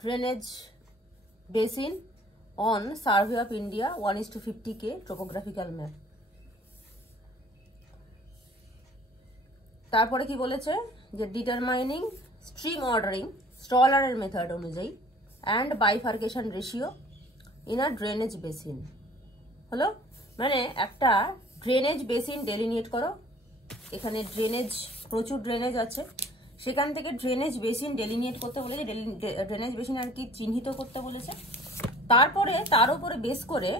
drainage basin on Survey of India 1:50K topographical map. তারপরে কি বলেছে যে ডিটারমাইনিং স্ট্রিম অর্ডারিং স্ট্রলারের মেথড অনুযায়ী and bifurcation ratio in a drainage basin. হলো মানে একটা ড্রেনেজ বেসিন ডেলিনিয়েট করো, এখানে ড্রেনেজ প্রচুর ড্রেনেজ আছে, সেখান থেকে ড্রেনেজ বেসিন ডেলিনিয়েট করতে বলেছে, ড্রেনেজ বেসিন আর কি চিহ্নিত করতে বলেছে। তারপরে তার উপরে বেস করে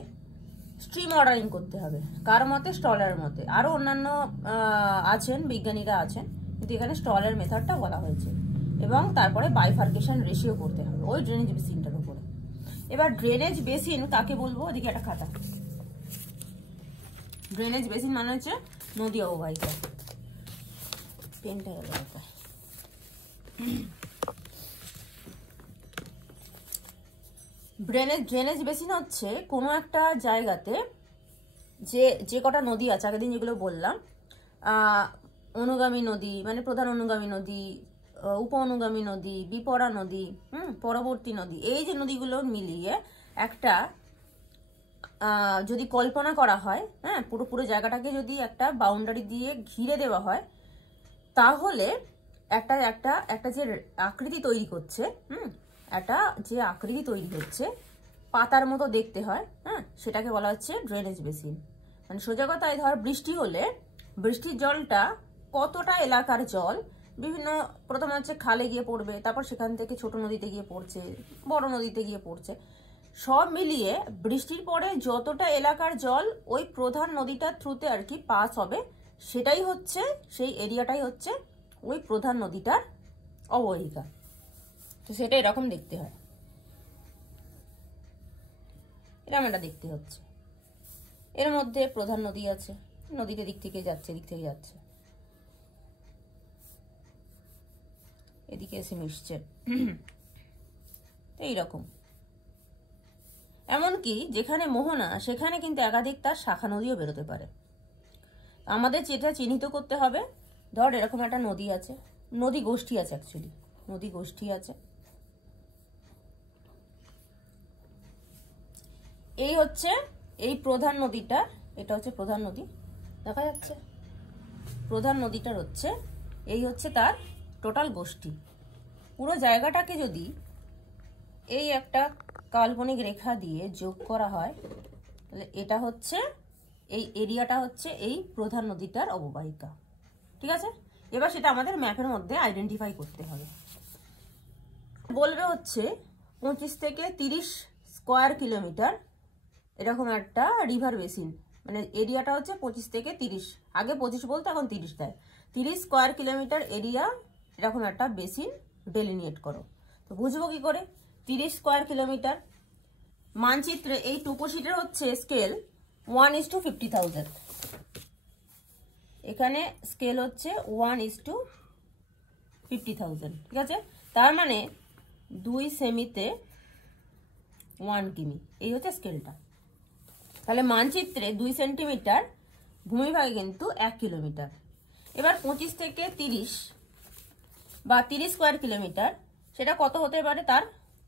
স্ট্রিম অর্ডারিং করতে হবে, কার মতে? স্টলারের মতে। আরও অন্যান্য আছেন, বিজ্ঞানীরা আছেন, কিন্তু এখানে স্টলার মেথডটা বলা হয়েছে। এবং তারপরে বাইফার্কেশন রেশিও করতে হবে ওই ড্রেনেজ বেসিনটার উপরে। এবার ড্রেনেজ বেসিন কাকে বলবো? ওদিকে একটা খাতা। ড্রেনেজ বেসিন মানে হচ্ছে নদী অববাহিকা। পেনটা গেল কোথায়? ড্রেনেজ বেসিন হচ্ছে কোনো একটা জায়গাতে যে কটা নদী আছে, আগের দিন যেগুলো বললাম, অনুগামী নদী মানে প্রধান অনুগামী নদী, উপ অনুগামী নদী, বিপরা নদী, পরবর্তী নদী, এই যে নদীগুলো মিলিয়ে একটা যদি কল্পনা করা হয়, হ্যাঁ, পুরো জায়গাটাকে যদি একটা বাউন্ডারি দিয়ে ঘিরে দেওয়া হয়, তাহলে একটা যে আকৃতি তৈরি করছে, একটা যে আকৃতি তৈরি হচ্ছে পাতার মতো দেখতে হয়, হ্যাঁ, সেটাকে বলা হচ্ছে ড্রেনেজ বেসিন। মানে সোজা কথায় ধর বৃষ্টি হলে বৃষ্টির জলটা কতটা এলাকার জল বিভিন্ন, প্রথমে হচ্ছে খালে গিয়ে পড়বে, তারপর সেখান থেকে ছোট নদীতে গিয়ে পড়ছে, বড় নদীতে গিয়ে পড়ছে, সব মিলিয়ে বৃষ্টির পরে যতটা এলাকার জল ওই প্রধান নদীটার থ্রুতে আর কি পাস হবে, সেটাই হচ্ছে, সেই এরিয়াটাই হচ্ছে ওই প্রধান নদীটার অববাহিকা। তো সেটা এরকম দেখতে হয়, এরকম একটা দেখতে হচ্ছে। এর মধ্যে প্রধান নদী আছে, নদীতে দিক থেকে যাচ্ছে, এদিকে এসে মিশছে, এইরকম। এমনকি যেখানে মোহনা সেখানে কিন্তু একাধিক তার শাখা নদীও বেরোতে পারে। আমাদের যেটা চিহ্নিত করতে হবে, ধর এরকম একটা নদী আছে, নদী গোষ্ঠী আছে, অ্যাকচুয়ালি নদী গোষ্ঠী আছে, এই হচ্ছে এই প্রধান নদীটা, এটা হচ্ছে প্রধান নদী, দেখা যাচ্ছে প্রধান নদীটার হচ্ছে এই হচ্ছে তার টোটাল গোষ্ঠী। পুরো জায়গাটাকে যদি এই একটা কাল্পনিক রেখা দিয়ে যোগ করা হয়, তাহলে এটা হচ্ছে এই এরিয়াটা হচ্ছে এই প্রধান নদীটার অববাহিকা। ঠিক আছে, এবার সেটা আমাদের ম্যাপের মধ্যে আইডেন্টিফাই করতে হবে। বলবে হচ্ছে 25 থেকে 30 স্কোয়ার কিলোমিটার এরকম একটা রিভার বেসিন, মানে এরিয়াটা হচ্ছে 25 থেকে 30, আগে 25 বলতো এখন 30 দেয়, 30 স্কোয়ার কিলোমিটার এরিয়া এরকম একটা বেসিন ডেলিনিয়েট করো। তো বুঝবো কি করে? 30 স্কোয়ার কিলোমিটার মানচিত্রে এই টুপোশিটের হচ্ছে স্কেল 1:50,000, এখানে স্কেল হচ্ছে 1:50,000। ঠিক আছে, তার মানে 2 সেমিতে 1 কিমি, এই হচ্ছে স্কেলটা। তাহলে মানচিত্রে 2 সেন্টিমিটার, ভূমিভাগে কিন্তু 1 কিলোমিটার। এবার 25 থেকে 30 বা 30 স্কোয়ার কিলোমিটার, সেটা কত হতে পারে? তার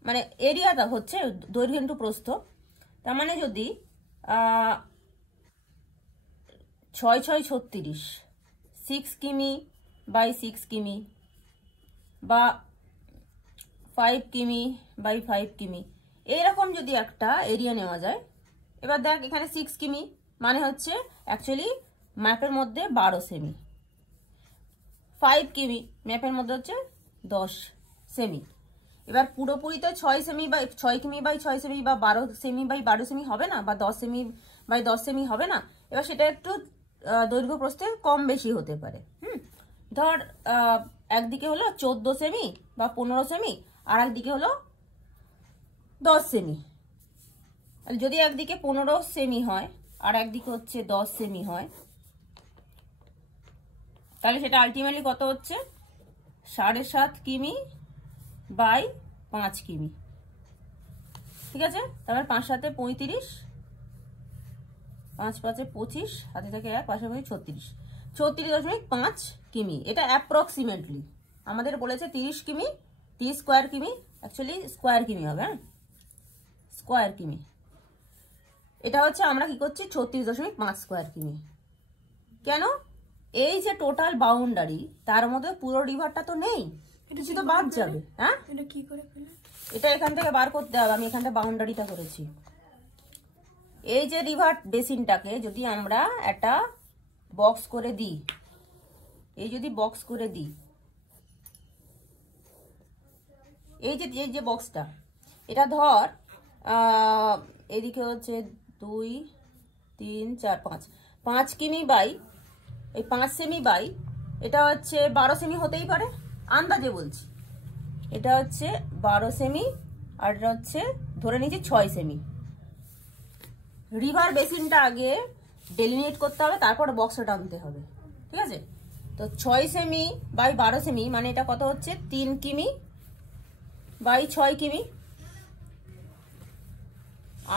মানে এরিয়াটা হচ্ছে দৈর্ঘ্য ইন্টু প্রস্থ। তার মানে যদি 6 6 36, 6 কিমি বাই 6 কিমি বা 5 কিমি বাই 5 কিমি, এইরকম যদি একটা এরিয়া নেওয়া যায়। এবার দেখ এখানে 6 কিমি মানে হচ্ছে অ্যাকচুয়ালি ম্যাপের মধ্যে 12 সেমি, 5 কিমি ম্যাপের মধ্যে হচ্ছে 10 সেমি। এবার পুরোপুরি তো 6 সেমি বাই 6 কিমি বাই 6 সেমি বা 12 সেমি বাই 12 সেমি হবে না, বা 10 সেমি বাই 10 সেমি হবে না। এবার সেটা একটু দৈর্ঘ্য প্রস্থে কম বেশি হতে পারে। ধর একদিকে হলো 14 সেমি বা 15 সেমি, আর একদিকে হলো 10 সেমি। যদি একদিকে 15 সেমি হয় আর একদিকে হচ্ছে 10 সেমি হয়, তাহলে সেটা আলটিমেটলি কত হচ্ছে? 7.5 কিমি বাই 5 কিমি। ঠিক আছে, তারপর 5 7 35, 5 5 25, হাতে থেকে 1, পাশে 36, 36.5 কিমি। এটা অ্যাপ্রক্সিমেটলি আমাদের বলেছে 30 কিমি, 30 স্কোয়ার কিমি অ্যাকচুয়ালি স্কোয়ার কিমি হবে, হ্যাঁ স্কোয়ার কিমি। এটা হচ্ছে আমরা কি করছি 36.5 স্কোয়ার কিমি। কেন? এই যে টোটাল বাউন্ডারি তার মধ্যে পুরো রিভারটা তো নেই, কিছু তো বাদ যাবে। হ্যাঁ এটা কি করে পেলে? এটা এখান থেকে বার করতে হবে। আমি এখানটা বাউন্ডারিটা করেছি। এই যে রিভার বেসিনটাকে যদি আমরা একটা বক্স করে দিই, এই যদি বক্স করে দিই, এই যে বক্সটা, এটা ধর এদিকে হচ্ছে 2 3 4 5 5 কিমি বাই এই 5 সেমি বাই এটা হচ্ছে 12 সেমি হতেই পারে, আন্দাজে বলছি। এটা হচ্ছে 12 সেমি আর এটা হচ্ছে ধরে নিচ্ছি 6 সেমি। রিভার বেসিনটা আগে ডেলিনেট করতে হবে, তারপর বক্সটা টানতে হবে, ঠিক আছে? তো 6 সেমি বাই 12 সেমি মানে এটা কত হচ্ছে 3 কিমি বাই 6 কিমি,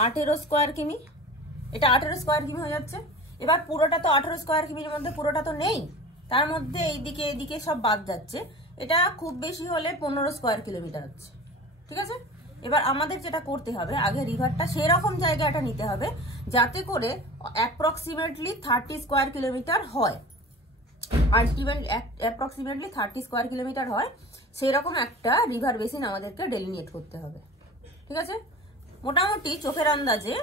18 স্কোয়ার কিমি। এটা 18 স্কোয়ার কিমি হয়ে যাচ্ছে। এবার পুরোটা তো 18 স্কোয়ার কিমির মধ্যে পুরোটা তো নেই, তার মধ্যে এইদিকে এদিকে সব বাদ যাচ্ছে। এটা খুব বেশি হলে 15 স্কোয়ার কিলোমিটার হচ্ছে, ঠিক আছে? এবার আমাদের যেটা করতে হবে, আগে রিভারটা সেরকম জায়গাটা নিতে হবে যাতে করে অ্যাপ্রক্সিমেটলি 30 স্কোয়ার কিলোমিটার হয়, আলটিমেট অ্যাপ্রক্সিমেটলি 30 স্কোয়ার কিলোমিটার হয়, সেরকম একটা রিভার বেসিন আমাদেরকে ডেলিনেট করতে হবে, ঠিক আছে? মোটামুটি চোখের আন্দাজে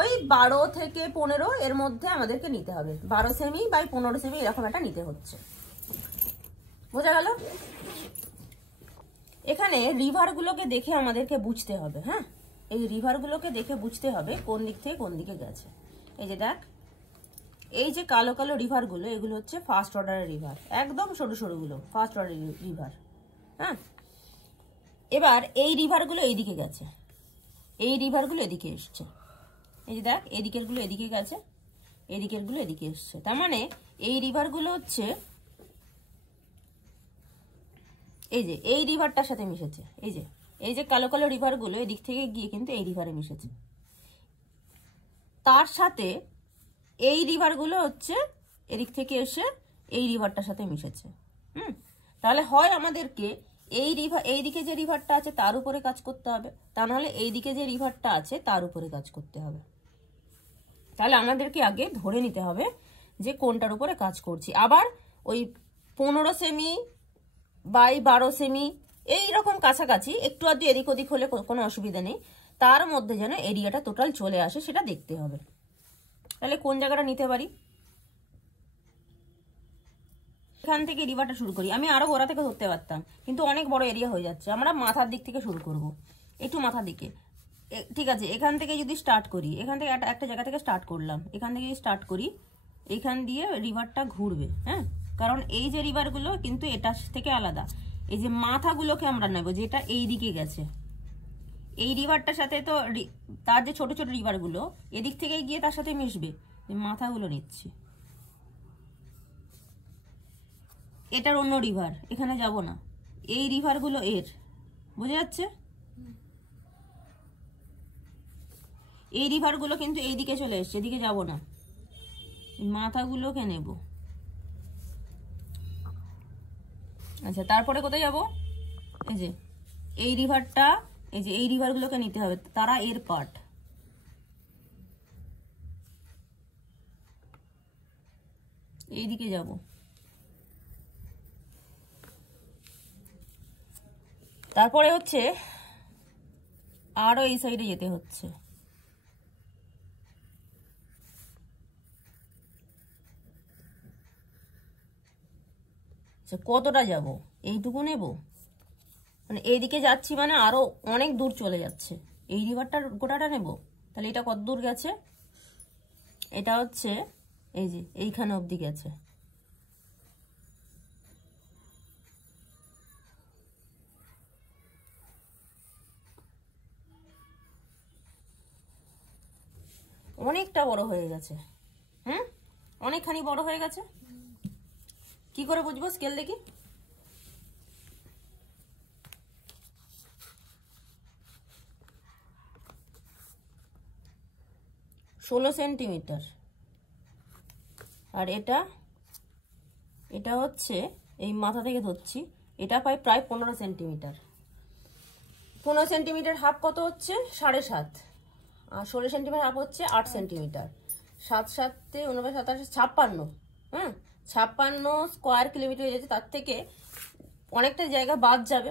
ওই 12 থেকে 15 এর মধ্যে আমাদেরকে নিতে হবে। 12 সেমি বাই 15 সেমি এরকম একটা নিতে হচ্ছে, বোঝা গেল? এখানে রিভারগুলোকে দেখে আমাদেরকে বুঝতে হবে, হ্যাঁ এই রিভারগুলোকে দেখে বুঝতে হবে কোন দিক থেকে কোন দিকে গেছে। এই যে দেখ, এই যে কালো কালো রিভারগুলো, এগুলো হচ্ছে ফার্স্ট অর্ডারের রিভার, একদম সরু সরুগুলো ফার্স্ট অর্ডারের রিভার। হ্যাঁ এবার এই রিভারগুলো এইদিকে গেছে, এই রিভারগুলো এদিকে এসছে। এই যে দেখ, এদিকেরগুলো এদিকে গেছে, এদিকেরগুলো এদিকে এসছে। তার মানে এই রিভারগুলো হচ্ছে এই রিভারটার সাথে মিশেছে। এই যে কালো কালো রিভারগুলো এদিক থেকে গিয়ে কিন্তু এই রিভারে মিশেছে। তার সাথে এই রিভারগুলো হচ্ছে এদিক থেকে এসে এই রিভারটার সাথে মিশেছে। তাহলে হয় আমাদেরকে এইদিকে যে রিভারটা আছে তার উপরে কাজ করতে হবে, তা নাহলে এইদিকে যে রিভারটা আছে তার উপরে কাজ করতে হবে। তাহলে আমাদেরকে আগে ধরে নিতে হবে যে কোনটার উপরে কাজ করছি। আবার ওই 15 সেমি বাই 12 সেমি এইরকম কাছাকাছি, একটু আধটু এদিক ওদিক হলে কোনো অসুবিধা নেই, তার মধ্যে যেন এরিয়াটা টোটাল চলে আসে সেটা দেখতে হবে। তাহলে কোন জায়গাটা নিতে পারি? এখান থেকে রিভারটা শুরু করি। আমি আরো গোড়া থেকে ধরতে পারতাম, কিন্তু অনেক বড় এরিয়া হয়ে যাচ্ছে। আমরা মাথার দিক থেকে শুরু করব, একটু মাথার দিকে, ঠিক আছে? এখান থেকে যদি স্টার্ট করি, এখান থেকে একটা জায়গা থেকে স্টার্ট করলাম, এখান থেকে স্টার্ট করি, এখান দিয়ে রিভারটা ঘুরবে। হ্যাঁ, কারণ এই যে রিভারগুলো কিন্তু এটার থেকে আলাদা। এই যে মাথাগুলোকে আমরা নেব যেটা এই দিকে গেছে, এই রিভারটার সাথে তো তার যে ছোট ছোট রিভারগুলো এদিক থেকে গিয়ে তার সাথে মিশবে, মাথাগুলো নিচ্ছি। এটার অন্য রিভার, এখানে যাব না, এই রিভারগুলো এর, বোঝা যাচ্ছে? এই রিভারগুলো কিন্তু এই দিকে চলে এসছে, এদিকে যাব না, মাথাগুলোকে নেব। আচ্ছা, তারপরে কোথায় যাব? এই যে এই রিভারটা, এই যে এই রিভারগুলোকে নিতে হবে, তারা এর পার্ট। এইদিকে যাব, তারপরে হচ্ছে আরো এই সাইডে যেতে হচ্ছে। কতটা যাব? এইটুকু নেব, মানে এইদিকে যাচ্ছি মানে আরো অনেক দূর চলে যাচ্ছে। এই রিভারটার গোটাটা নেব, তাহলে এটা কত দূর গেছে? এটা হচ্ছে এই যে এইখানে অবধি গেছে। অনেকটা বড় হয়ে গেছে, অনেকখানি বড় হয়ে গেছে। কি করে বুঝবো? স্কেল দেখি। ষোলো সেন্টিমিটার, আর এটা হচ্ছে এই মাথা থেকে ধরছি, এটা প্রায় 15 সেন্টিমিটার। 15 সেন্টিমিটার হাফ কত হচ্ছে 7.5, আর 16 সেন্টিমিটার হাফ হচ্ছে 8 সেন্টিমিটার। 7 7 19 27 56, হ্যাঁ 56 স্কোয়ার কিলোমিটার হয়ে যাচ্ছে। তার থেকে অনেকটা জায়গা বাদ যাবে,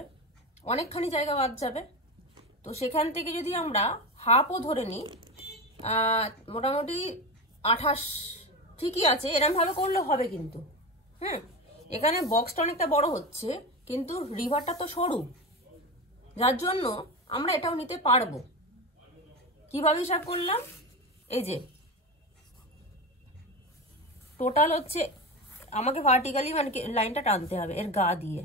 অনেকখানি জায়গা বাদ যাবে। তো সেখান থেকে যদি আমরা হাফও ধরে নিই, মোটামুটি 28, ঠিকই আছে, এরমভাবে করলে হবে কিন্তু। হ্যাঁ, এখানে বক্সটা অনেকটা বড় হচ্ছে, কিন্তু রিভারটা তো সরু, যার জন্য আমরা এটাও নিতে পারবো। কিভাবে হিসাব করলাম, এই যে টোটাল হচ্ছে, আমাকে ভার্টিক্যালি মানে লাইনটা টানতে হবে এর গা দিয়ে।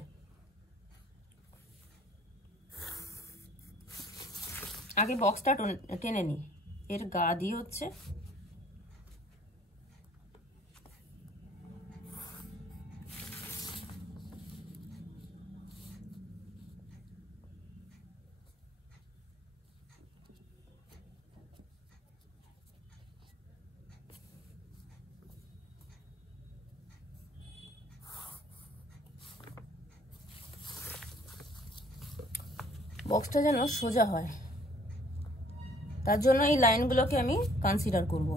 আগে বক্সটা টেনে নিই, এর গা দিয়ে হচ্ছে বক্সটা যেন সোজা হয়, তার জন্য এই লাইনগুলোকে আমি কনসিডার করব।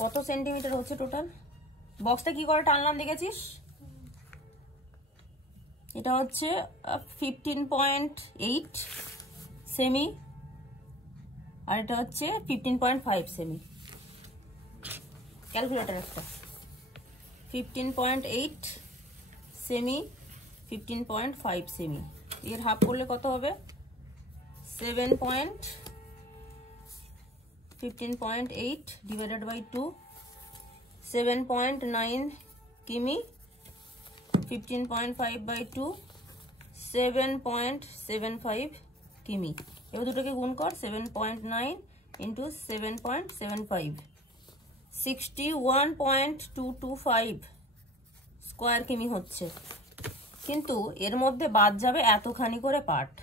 কত সেন্টিমিটার হচ্ছে টোটাল? বক্সটা কি করে টানলাম দেখেছিস? এটা হচ্ছে 15.8 সেমি, আর এটা হচ্ছে 15.5 সেমি। ক্যালকুলেটার একটা, 15.8 সেমি, 15.5 সেমি, এর হাফ করলে কত হবে? 15.8 ডিভাইডেড বাই 2, 7.9 কিমি, 15.5 বাই 2, 7.75 কিমি। এবার দুটোকে গুণ কর, 7.9 ইন্টু 7.75, 61.225 স্কোয়ার কিমি হচ্ছে। কিন্তু এর মধ্যে বাদ যাবে এতখানি করে পার্ট,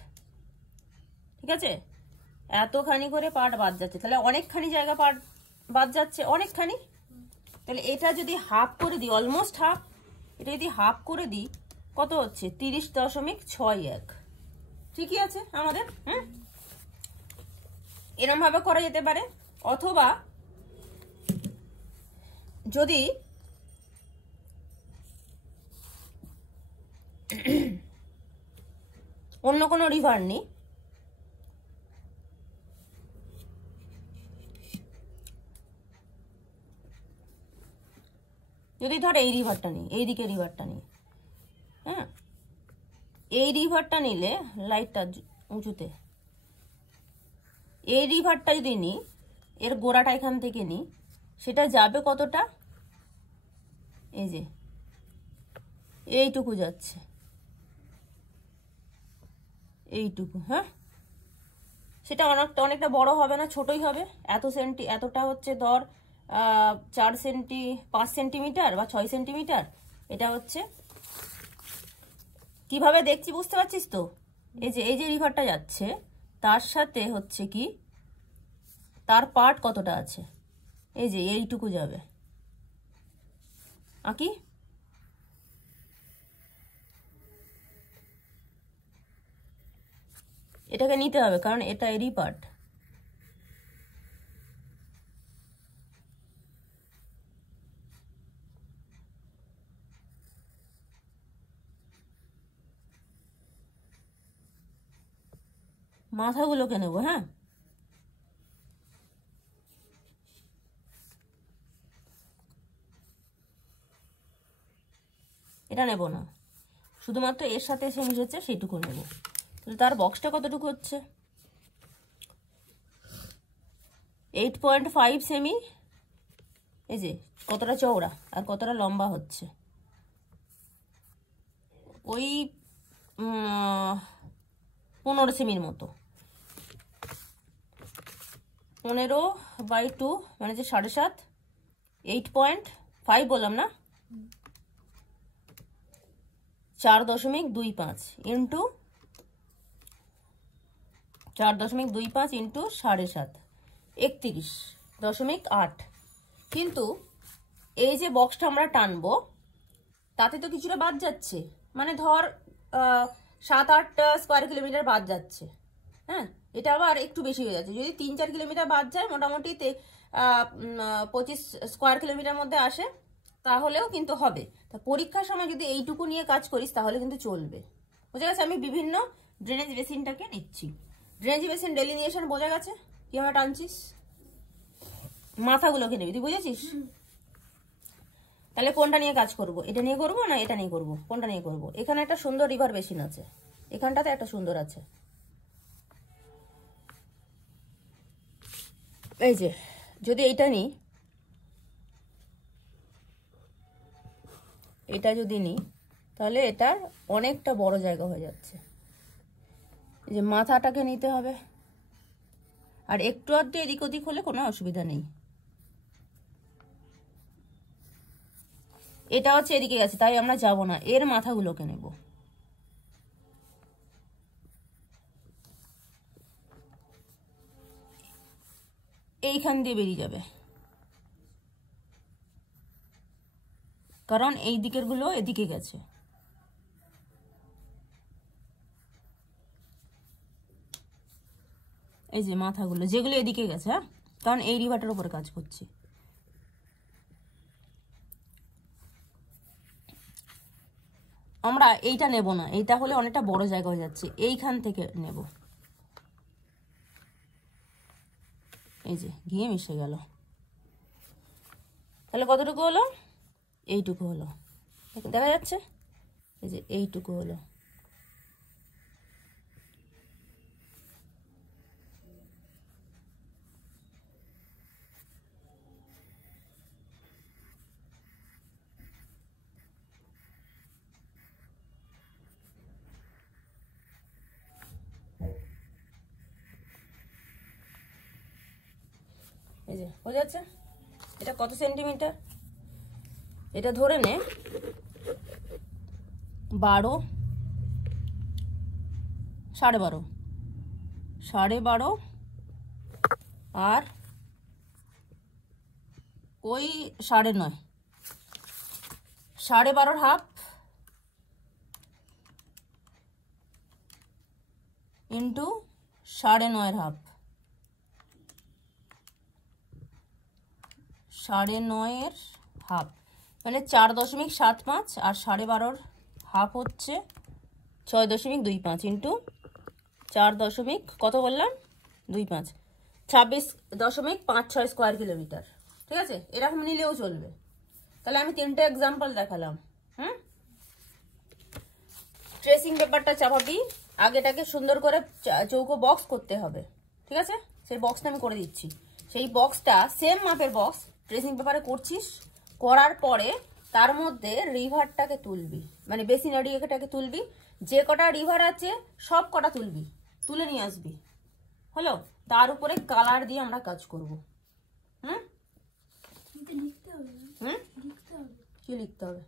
ঠিক আছে? এতখানি করে পার্ট বাদ যাচ্ছে, তাহলে অনেকখানি জায়গা পার্ট বাদ যাচ্ছে, অনেকখানি। তাহলে এটা যদি হাফ করে দিই, অলমোস্ট হাফ, এটা যদি হাফ করে দিই কত হচ্ছে? 30.61। ঠিকই আছে আমাদের। এরম ভাবে করা যেতে পারে। অথবা যদি অন্য কোনো রিভার নিই, যদি ধর এই রিভারটা নিই, এইদিকে রিভারটা নিই, হ্যাঁ এই রিভারটা নিলে লাইটটা উঁচুতে, এই রিভারটা যদি নিই, এর গোড়াটা এখান থেকে নিই, সেটা যাবে কতটা? এই যে এইটুকু যাচ্ছে, এইটুকু। হ্যাঁ, সেটা অনেকটা বড় হবে না, ছোটই হবে। এতটা হচ্ছে ধর 5 সেন্টিমিটার বা 6 সেন্টিমিটার। এটা হচ্ছে কিভাবে দেখছি বুঝতে পারছিস তো? এই যে রিভারটা যাচ্ছে, তার সাথে হচ্ছে কি তার পার্ট কতটা আছে, এই যে এইটুকু যাবে। আঁকি, এটাকে নিতে হবে কারণ এটা এরই পার্ট। মাথাগুলোকে নেব, হ্যাঁ এটা নেব না, শুধুমাত্র এর সাথে এসে মিশেছে সেইটুকু নেব। তাহলে তার বক্সটা কতটুকু হচ্ছে? 8.5 সেমি। এই যে কতটা চওড়া আর কতটা লম্বা হচ্ছে, ওই 15 সেমির মতো। 15/2 মানে যে 7.5, 8.5 বললাম না, 4.25 ইন্টু 4.25 ইন্টু 7.5, 31 0.8। কিন্তু এই যে বক্সটা আমরা টানবো তাতে তো কিছুটা বাদ যাচ্ছে, মানে ধর 7-8 স্কোয়ার কিলোমিটার বাদ যাচ্ছে। হ্যাঁ, এটা আবার একটু বেশি হয়ে যাচ্ছে। যদি 3-4 কিলোমিটার বাদ যায়, মোটামুটি 25 স্কোয়ার কিলোমিটার মধ্যে আসে, তাহলেও কিন্তু হবে। তা পরীক্ষার সময় যদি এইটুকু নিয়ে কাজ করিস তাহলে কিন্তু চলবে। বোঝা গেছে? আমি বিভিন্ন ড্রেনেজ বেসিনটাকে নিচ্ছি। ড্রেনেজ বেসিন ডেলিনিয়েশন বোঝা গেছে কিভাবে টানছিস, মাথাগুলোকে নেবি, তুই বুঝেছিস? তাহলে কোনটা নিয়ে কাজ করব? এটা নিয়ে করব না এটা নিয়ে করব? কোনটা নিয়ে করব? এখানে একটা সুন্দর রিভার বেসিন আছে, এখানটাতে একটা সুন্দর আছে। এই যে যদি এইটা নিই, এটা যদি নিই তাহলে এটার অনেকটা বড় জায়গা হয়ে যাচ্ছে। এই যে মাথাটাকে নিতে হবে, আর একটু আধটু এদিক ওদিক হলে কোনো অসুবিধা নেই। এটা হচ্ছে এদিকে গেছে, তাই আমরা যাব না, এর মাথাগুলোকে নেব। এইখান দিয়ে বেরিয়ে যাবে, কারণ এই দিকের গুলো এদিকে গেছে। এই যে মাথাগুলো যেগুলো এদিকে গেছে, হ্যাঁ, কারণ এই রিভারটার উপরে কাজ করছে। আমরা এইটা নেব না, এইটা হলে অনেকটা বড় জায়গা হয়ে যাচ্ছে, এইখান থেকে নেব। এই যে গিয়ে মিশে গেল। তাহলে কতটুকু হলো? এইটুকু হলো, দেখা যাচ্ছে? এই যে এইটুকু হলো। এই যে বোঝা যাচ্ছে এটা কত সেন্টিমিটার? এটা ধরে নে 12, 12.5, 12.5 আর ওই 9.5, 12.5 হাফ ইন্টু 9.5 হাফ, 9.5 হাফ মানে 4.75, আর 12.5 হাফ হচ্ছে 6.25 ইন্টু 4 কত বললাম 25, 26.56 স্কোয়ার কিলোমিটার। ঠিক আছে, এরকম নিলেও চলবে। তাহলে আমি 3টে এক্সাম্পল দেখালাম। ট্রেসিং পেপারটা চাপাবি, আগেটাকে সুন্দর করে চৌকো বক্স করতে হবে। ঠিক আছে, সেই বক্সটা আমি করে দিচ্ছি। সেই বক্সটা সেম মাপের বক্স ট্রেসিং পেপারে করছিস, করার পরে তার মধ্যে রিভারটাকে তুলবি, মানে বেসিন এরিয়াটাকে তুলবি। যে কটা রিভার আছে সব কটা তুলবি, তুলে নিয়ে আসবি। হলো, তার উপরে কালার দিয়ে আমরা কাজ করব। কি লিখতে হবে?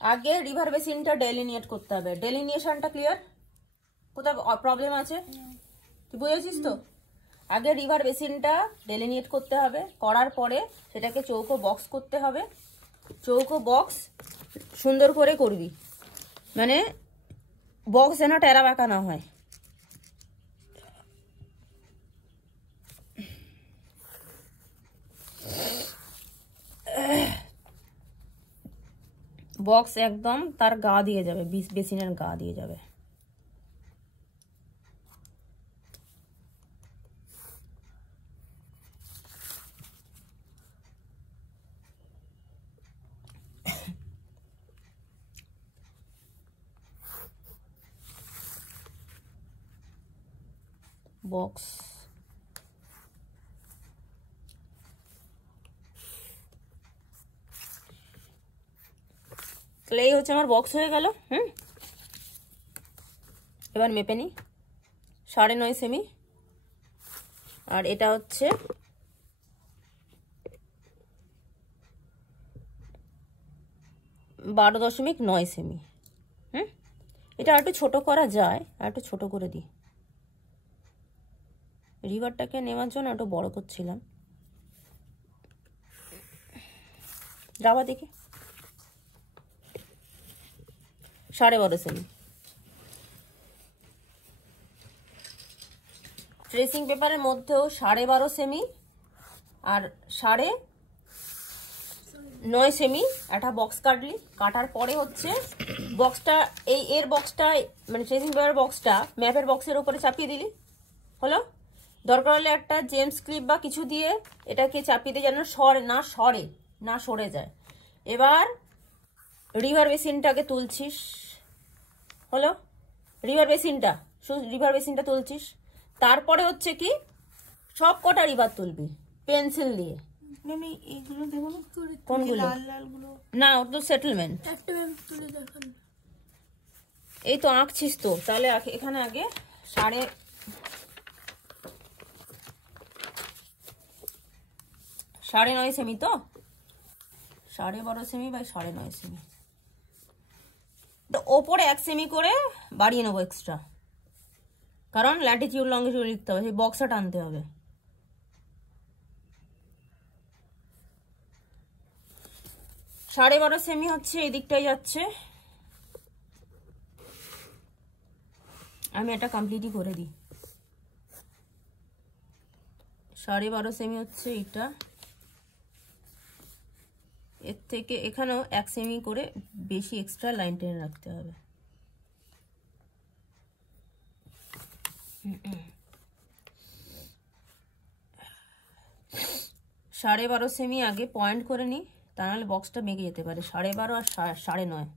আগে রিভার বেসিনটা ডেলিনিয়েট করতে হবে। ডেলিনিয়েশনটা ক্লিয়ার? কোথাও প্রবলেম আছে? তুই বুঝেছিস তো? আগে রিভার বেসিনটা ডেলিনিয়েট করতে হবে, করার পরে সেটাকে চৌকো বক্স করতে হবে। চৌকো বক্স সুন্দর করে করবি, মানে বক্স যেন টেরা বাঁকা না হয়। বক্স একদম তার গা দিয়ে যাবে, বেসিনের গা দিয়ে যাবে। বক্স তাহলে এই হচ্ছে আমার বক্স হয়ে গেল। এবার মেপে নি 9.5 সেমি, আর এটা হচ্ছে 12.9 সেমি। এটা আর একটু ছোট করা যায়, আর একটু ছোট করে দিই। রিভারটাকে নেওয়ার জন্য একটু বড় করছিলাম। রাবা দেখি 12.5 সেমি। ট্রেসিং পেপারের মধ্যেও 12.5 সেমি আর 9.5 সেমি একটা বক্স কাটলি। কাটার পরে হচ্ছে বক্সটা এর বক্সটা মানে ট্রেসিং পেপারের বক্সটা ম্যাপের বক্সের উপরে চাপিয়ে দিলি, হলো। দরকার হলে একটা জেমস ক্লিপ বা কিছু দিয়ে এটাকে চাপিয়ে দিয়ে যেন না সরে যায়। এবার রিভার বেসিনটাকে তুলছিস, হলো। রিভার বেসিনটা তুলছিস। তারপরে হচ্ছে কি সব কটা রিভার তুলবি পেন্সিল দিয়ে। আমি এইগুলো দেবো না, কোনগুলো? লাল লালগুলো না, ও তো সেটেলমেন্ট। একটা ম্যাম তুলে দেখান। এই তো আঁকছিস তো, তাহলে এখানে আগে 9.5 সেমি, তো 12.5 সেমি বাই 9.5 সেমি, তো ওপরে 1 সেমি করে বাড়িয়ে নেবো এক্সট্রা, কারণ ল্যাটিটিউড লঙ্গিটিউড লিখতে হবে, সেই বক্সটা টানতে হবে। সাড়ে 12 সেমি হচ্ছে এই দিকটাই যাচ্ছে। আমি এটা কমপ্লিটই করে দিই। 12.5 সেমি হচ্ছে এইটা, এর থেকে এখানেও 1 সেমি করে বেশি এক্সট্রা লাইন টেনে রাখতে হবে। সাড়ে 12 সেমি আগে পয়েন্ট করে নিই, তা নাহলে বক্সটা বেঁকে যেতে পারে। 12.5 আর 9.5।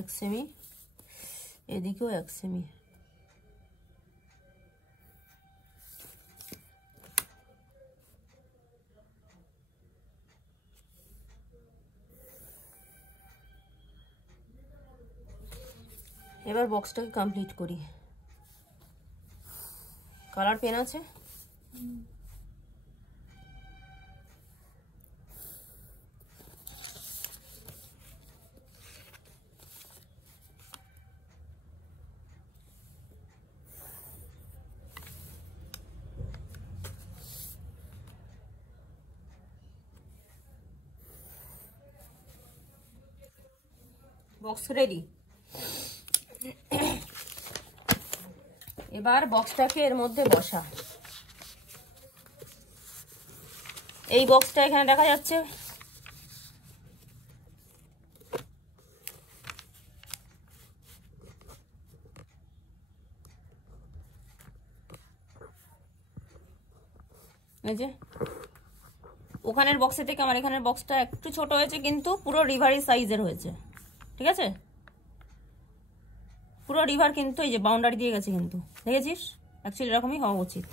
এক সেমি, এদিকেও 1 সেমি। এবার বক্সটাকে কমপ্লিট করি। কালার পেন আছে? Box ready. এবার বক্সটাকে এর মধ্যে বসা। এই বক্সটা এখানে দেখা যাচ্ছে, এই যে ওখানের বক্সের থেকে আমার এখানের বক্সটা একটু ছোট হয়েছে, কিন্তু পুরো রিভারি সাইজের হয়েছে, ঠিক আছে? পুরো রিভার কিন্তু এই যে বাউন্ডারি দিয়ে গেছে, কিন্তু দেখেছিস অ্যাকচুয়ালি এরকমই হওয়া উচিত।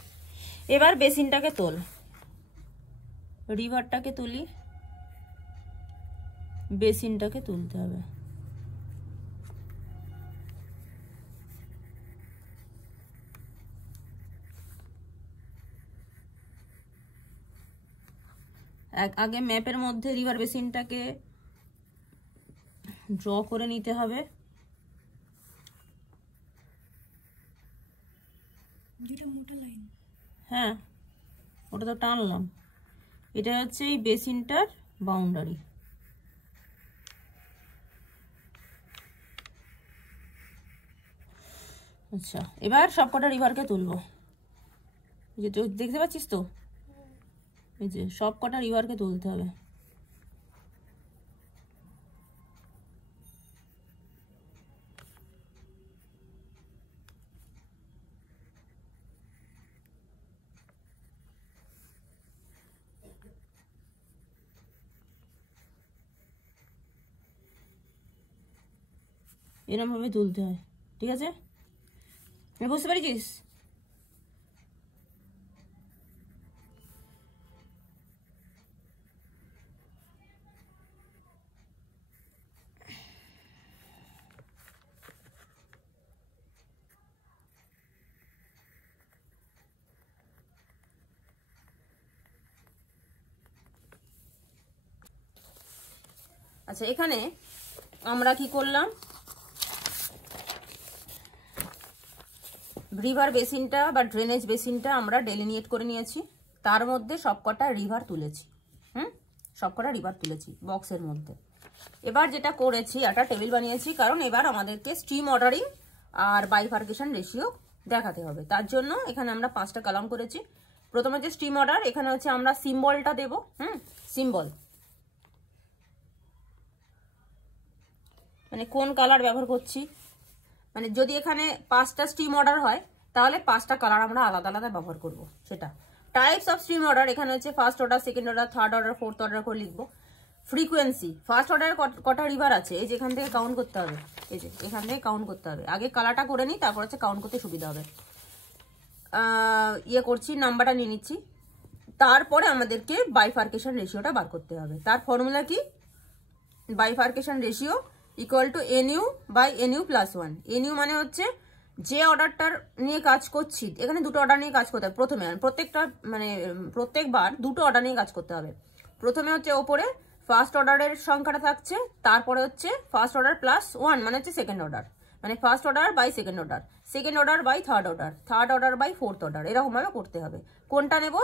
এবার বেসিনটাকে তোল, রিভারটাকে তুলি, বেসিনটাকে তুলতে হবে। আগে ম্যাপের মধ্যে রিভার বেসিনটাকে ড্র করে নিতে হবে। হ্যাঁ, ওটা তো টানলাম। এটা হচ্ছে এই বেসিনটার বাউন্ডারি। আচ্ছা, এবার সবকটা রিভারকে তুলবো। এই যে দেখতে পাচ্ছিস তো, এই যে সবকটা রিভারকে তুলতে হবে। এরকম ভাবে তুলতে হয়, ঠিক আছে? বুঝতে পারছিস? আচ্ছা, এখানে আমরা কি করলাম, রিভার বেসিনটা বা ড্রেনেজ বেসিনটা আমরা ডেলিনিয়েট করে নিয়েছি, তার মধ্যে সবকটা রিভার তুলেছি। সবকটা রিভার তুলেছি বক্সের মধ্যে। এবার যেটা করেছি, একটা টেবিল বানিয়েছি, কারণ এবার আমাদেরকে স্ট্রিম অর্ডারিং আর বাইফার্কেশন রেশিও দেখাতে হবে। তার জন্য এখানে আমরা 5টা কলাম করেছি। প্রথমে যে স্ট্রিম অর্ডার, এখানে হচ্ছে আমরা সিম্বলটা দেব। সিম্বল মানে কোন কালার ব্যবহার করছি, মানে যদি এখানে 5টা স্ট্রিম অর্ডার হয় তাহলে 5টা কালার আমরা আলাদা আলাদা ব্যবহার করব। সেটা টাইপস অফ স্ট্রিম অর্ডার, এখানে হচ্ছে first order, second order, third order, fourth order করে লিখবো। ফ্রিকোয়েন্সি, ফার্স্ট অর্ডারে কটা রিভার আছে, এই যে এখান থেকে কাউন্ট করতে হবে, এই যে এখান থেকে কাউন্ট করতে হবে। আগে কালারটা করে নিই, তারপর হচ্ছে কাউন্ট করতে সুবিধা হবে। ইয়ে করছি, নাম্বারটা নিয়ে নিচ্ছি। তারপরে আমাদেরকে বাইফার্কেশন রেশিওটা বার করতে হবে। তার ফর্মুলা কি, bifurcation ratio equal to NU by NU plus 1। NU মানে হচ্ছে যে অর্ডারটার নিয়ে কাজ করছি, এখানে দুটো অর্ডার নিয়ে কাজ করতে হবে প্রথমে, প্রত্যেকবার দুটো অর্ডার নিয়ে কাজ করতে হবে। প্রথমে হচ্ছে ওপরে ফার্স্ট অর্ডারের সংখ্যাটা থাকছে, তারপরে হচ্ছে ফার্স্ট অর্ডার প্লাস 1 মানে হচ্ছে সেকেন্ড অর্ডার, মানে first order by second order, second order by third order, third order by fourth order, এরকমভাবে করতে হবে। কোনটা নেব,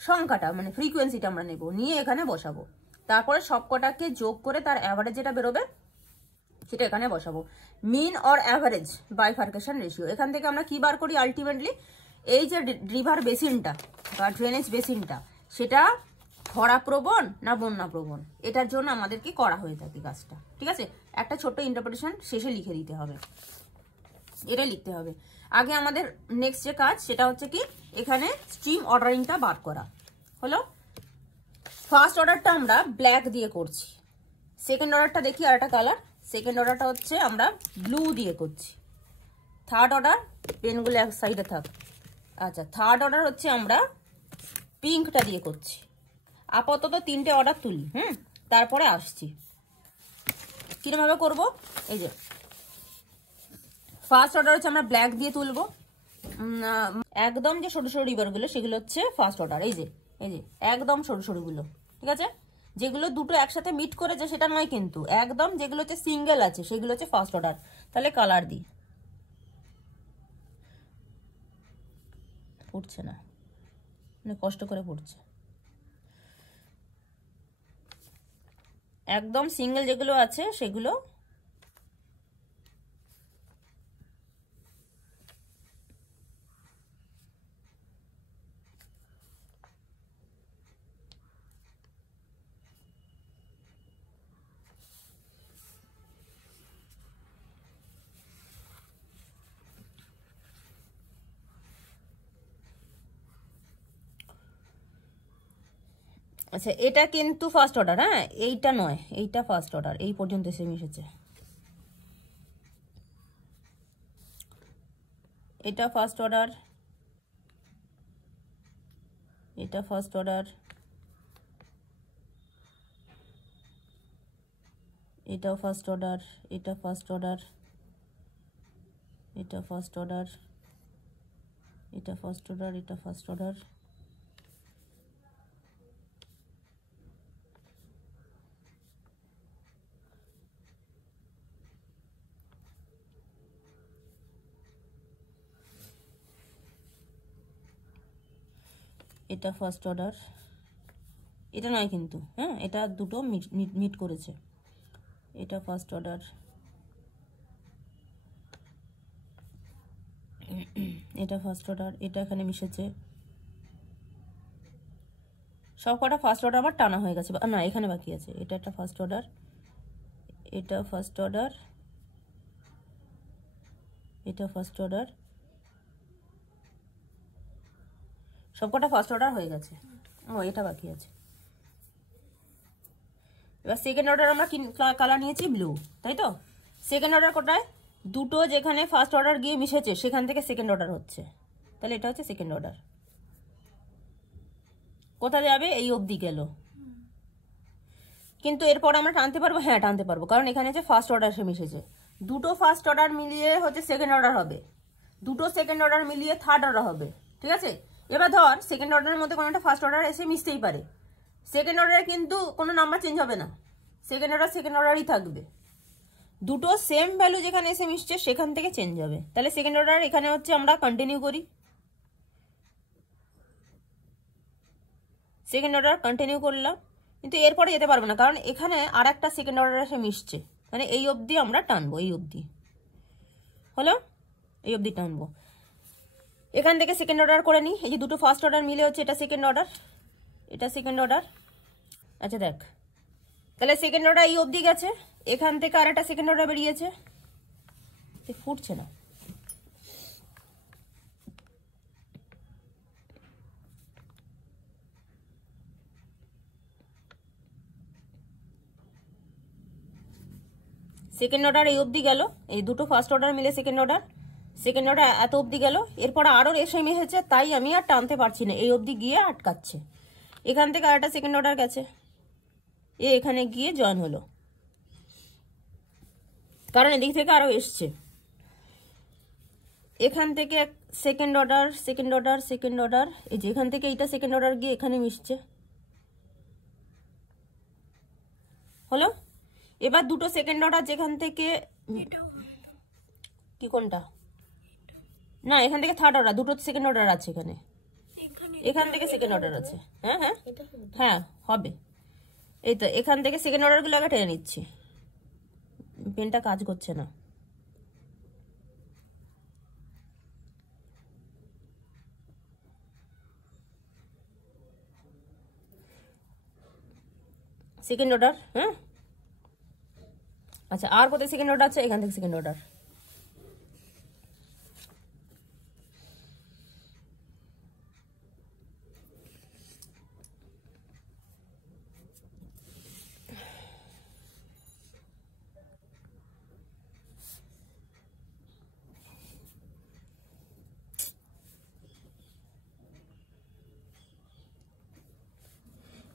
সংখ্যাটা মানে ফ্রিকোয়েন্সিটা আমরা নেব, নিয়ে এখানে বসাবো। তারপরে সবকটাকে যোগ করে তার অ্যাভারেজ যেটা বেরোবে সেটা এখানে বসাবো। মিন অর অ্যাভারেজ বাইফার্কেশন রেশিও, এখান থেকে আমরা কি বার করি আলটিমেটলি, এই যে রিভার বেসিনটা বা ড্রেনেজ বেসিনটা, সেটা খরাপ্রবণ না বন্যাপ্রবণ, এটার জন্য আমাদের কি করা হয়ে থাকে কাজটা। ঠিক আছে, একটা ছোট্ট ইন্টারপ্রিটেশন শেষে লিখে দিতে হবে, এটা লিখতে হবে। আগে আমাদের নেক্সট যে কাজ সেটা হচ্ছে কি, এখানে স্ট্রিম অর্ডারিংটা বার করা হলো। ফার্স্ট অর্ডারটা আমরা ব্ল্যাক দিয়ে করছি, সেকেন্ড অর্ডারটা দেখি আর একটা কালার, সেকেন্ড অর্ডারটা হচ্ছে আমরা ব্লু দিয়ে করছি, থার্ড অর্ডার, পেনগুলো এক সাইডে থাক, আচ্ছা থার্ড অর্ডার হচ্ছে আমরা পিঙ্কটা দিয়ে করছি। আপাতত 3টে অর্ডার তুলি, তারপরে আসছি কিরমভাবে করব। এই যে ফার্স্ট অর্ডার হচ্ছে আমরা ব্ল্যাক দিয়ে তুলবো, একদম যে সরু সরু রিভারগুলো সেগুলো হচ্ছে ফার্স্ট অর্ডার, এই যে একদম সরু সরুগুলো, ঠিক আছে। যেগুলো দুটো একসাথে মিট করেছে সেটা নয় কিন্তু, একদম যেগুলো হচ্ছে সিঙ্গেল আছে সেগুলো হচ্ছে ফার্স্ট অর্ডার। তাহলে কালার দিই, ফুটছে না, মানে কষ্ট করে ফুটছে। একদম সিঙ্গেল যেগুলো আছে সেগুলো আচ্ছা, এটা কিন্তু ফার্স্ট অর্ডার, হ্যাঁ এইটা নয়, এইটা ফার্স্ট অর্ডার, এই পর্যন্ত এসে মিশেছে। এটা ফার্স্ট অর্ডার, এটা ফার্স্ট অর্ডার, এটাও ফার্স্ট অর্ডার, এটা ফার্স্ট অর্ডার, এটা ফার্স্ট অর্ডার, এটা ফার্স্ট অর্ডার, এটা ফার্স্ট অর্ডার, এটা ফার্স্ট অর্ডার, এটা নয় কিন্তু, হ্যাঁ এটা দুটো মিট করেছে। এটা ফার্স্ট অর্ডার, এটা ফার্স্ট অর্ডার, এটা এখানে মিশেছে। সব কটা ফার্স্ট অর্ডার আবার টানা হয়ে গেছে, না এখানে বাকি আছে। এটা একটা ফার্স্ট অর্ডার, এটা ফার্স্ট অর্ডার, এটা ফার্স্ট অর্ডার, সবকটা ফার্স্ট অর্ডার হয়ে গেছে। ও এটা বাকি আছে। এবার সেকেন্ড অর্ডার আমরা কালার নিয়েছি ব্লু, তাই তো। সেকেন্ড অর্ডার কোটায়, দুটো যেখানে ফার্স্ট অর্ডার গিয়ে মিশেছে সেখান থেকে সেকেন্ড অর্ডার হচ্ছে, তাহলে এটা হচ্ছে সেকেন্ড অর্ডার। কোথায় যাবে, এই অবধি গেল, কিন্তু এরপর আমরা টানতে পারবো, হ্যাঁ টানতে পারবো, কারণ এখানে যে ফার্স্ট অর্ডার এসে মিশেছে। দুটো ফার্স্ট অর্ডার মিলিয়ে হচ্ছে সেকেন্ড অর্ডার হবে, দুটো সেকেন্ড অর্ডার মিলিয়ে থার্ড অর্ডার হবে, ঠিক আছে। এবার ধর সেকেন্ড অর্ডারের মধ্যে কোনো একটা ফার্স্ট অর্ডার এসে মিশতেই পারে, সেকেন্ড অর্ডারে কিন্তু কোনো নাম্বার চেঞ্জ হবে না, সেকেন্ড অর্ডারই থাকবে। দুটো সেম ভ্যালু যেখানে এসে মিশছে সেখান থেকে চেঞ্জ হবে। তাহলে সেকেন্ড অর্ডার এখানে হচ্ছে আমরা কন্টিনিউ করি, সেকেন্ড অর্ডার কন্টিনিউ করলাম, কিন্তু এরপরে যেতে পারবো না কারণ এখানে আর একটা সেকেন্ড অর্ডার এসে মিশছে, মানে এই অবধি আমরা টানবো, এই অবধি হলো, এই অবধি টানবো। এখান থেকে সেকেন্ড অর্ডার করে নিই। এই যে দুটো ফার্স্ট অর্ডার মিলে হচ্ছে এটা সেকেন্ড অর্ডার, এটা সেকেন্ড অর্ডার। আচ্ছা দেখ, তাহলে সেকেন্ড অর্ডার এই অবধি গেছে, এখান থেকে আর একটা সেকেন্ড অর্ডার বেরিয়েছে, ফুটছে না। সেকেন্ড অর্ডার এই অবধি গেল, এই দুটো ফার্স্ট অর্ডার মিলে সেকেন্ড অর্ডার এত অবধি গেল, এরপর আরও এসে মিশেছে, তাই আমি আর টানতে পারছি না, এই অবধি গিয়ে আটকাচ্ছে। এখান থেকে আর একটা সেকেন্ড অর্ডার গেছে, এখানে গিয়ে জয়েন হলো, কারণ এদিক থেকে আরও এসছে। এখান থেকে সেকেন্ড অর্ডার, এই যে এখান থেকে এইটা সেকেন্ড অর্ডার গিয়ে এখানে মিশছে, হলো। এবার দুটো সেকেন্ড অর্ডার যেখান থেকে, কি কোনটা, না এখান থেকে থার্ড অর্ডার, দুটো সেকেন্ড অর্ডার আছে এখানে, এখান থেকে সেকেন্ড অর্ডার আছে, হ্যাঁ হ্যাঁ হ্যাঁ হবে। এই তো এখান থেকে সেকেন্ড অর্ডারগুলো আগে টেনে নিচ্ছি, পেনটা কাজ করছে না। সেকেন্ড অর্ডার, হ্যাঁ আচ্ছা, আর কোথায় সেকেন্ড অর্ডার আছে, এখান থেকে সেকেন্ড অর্ডার।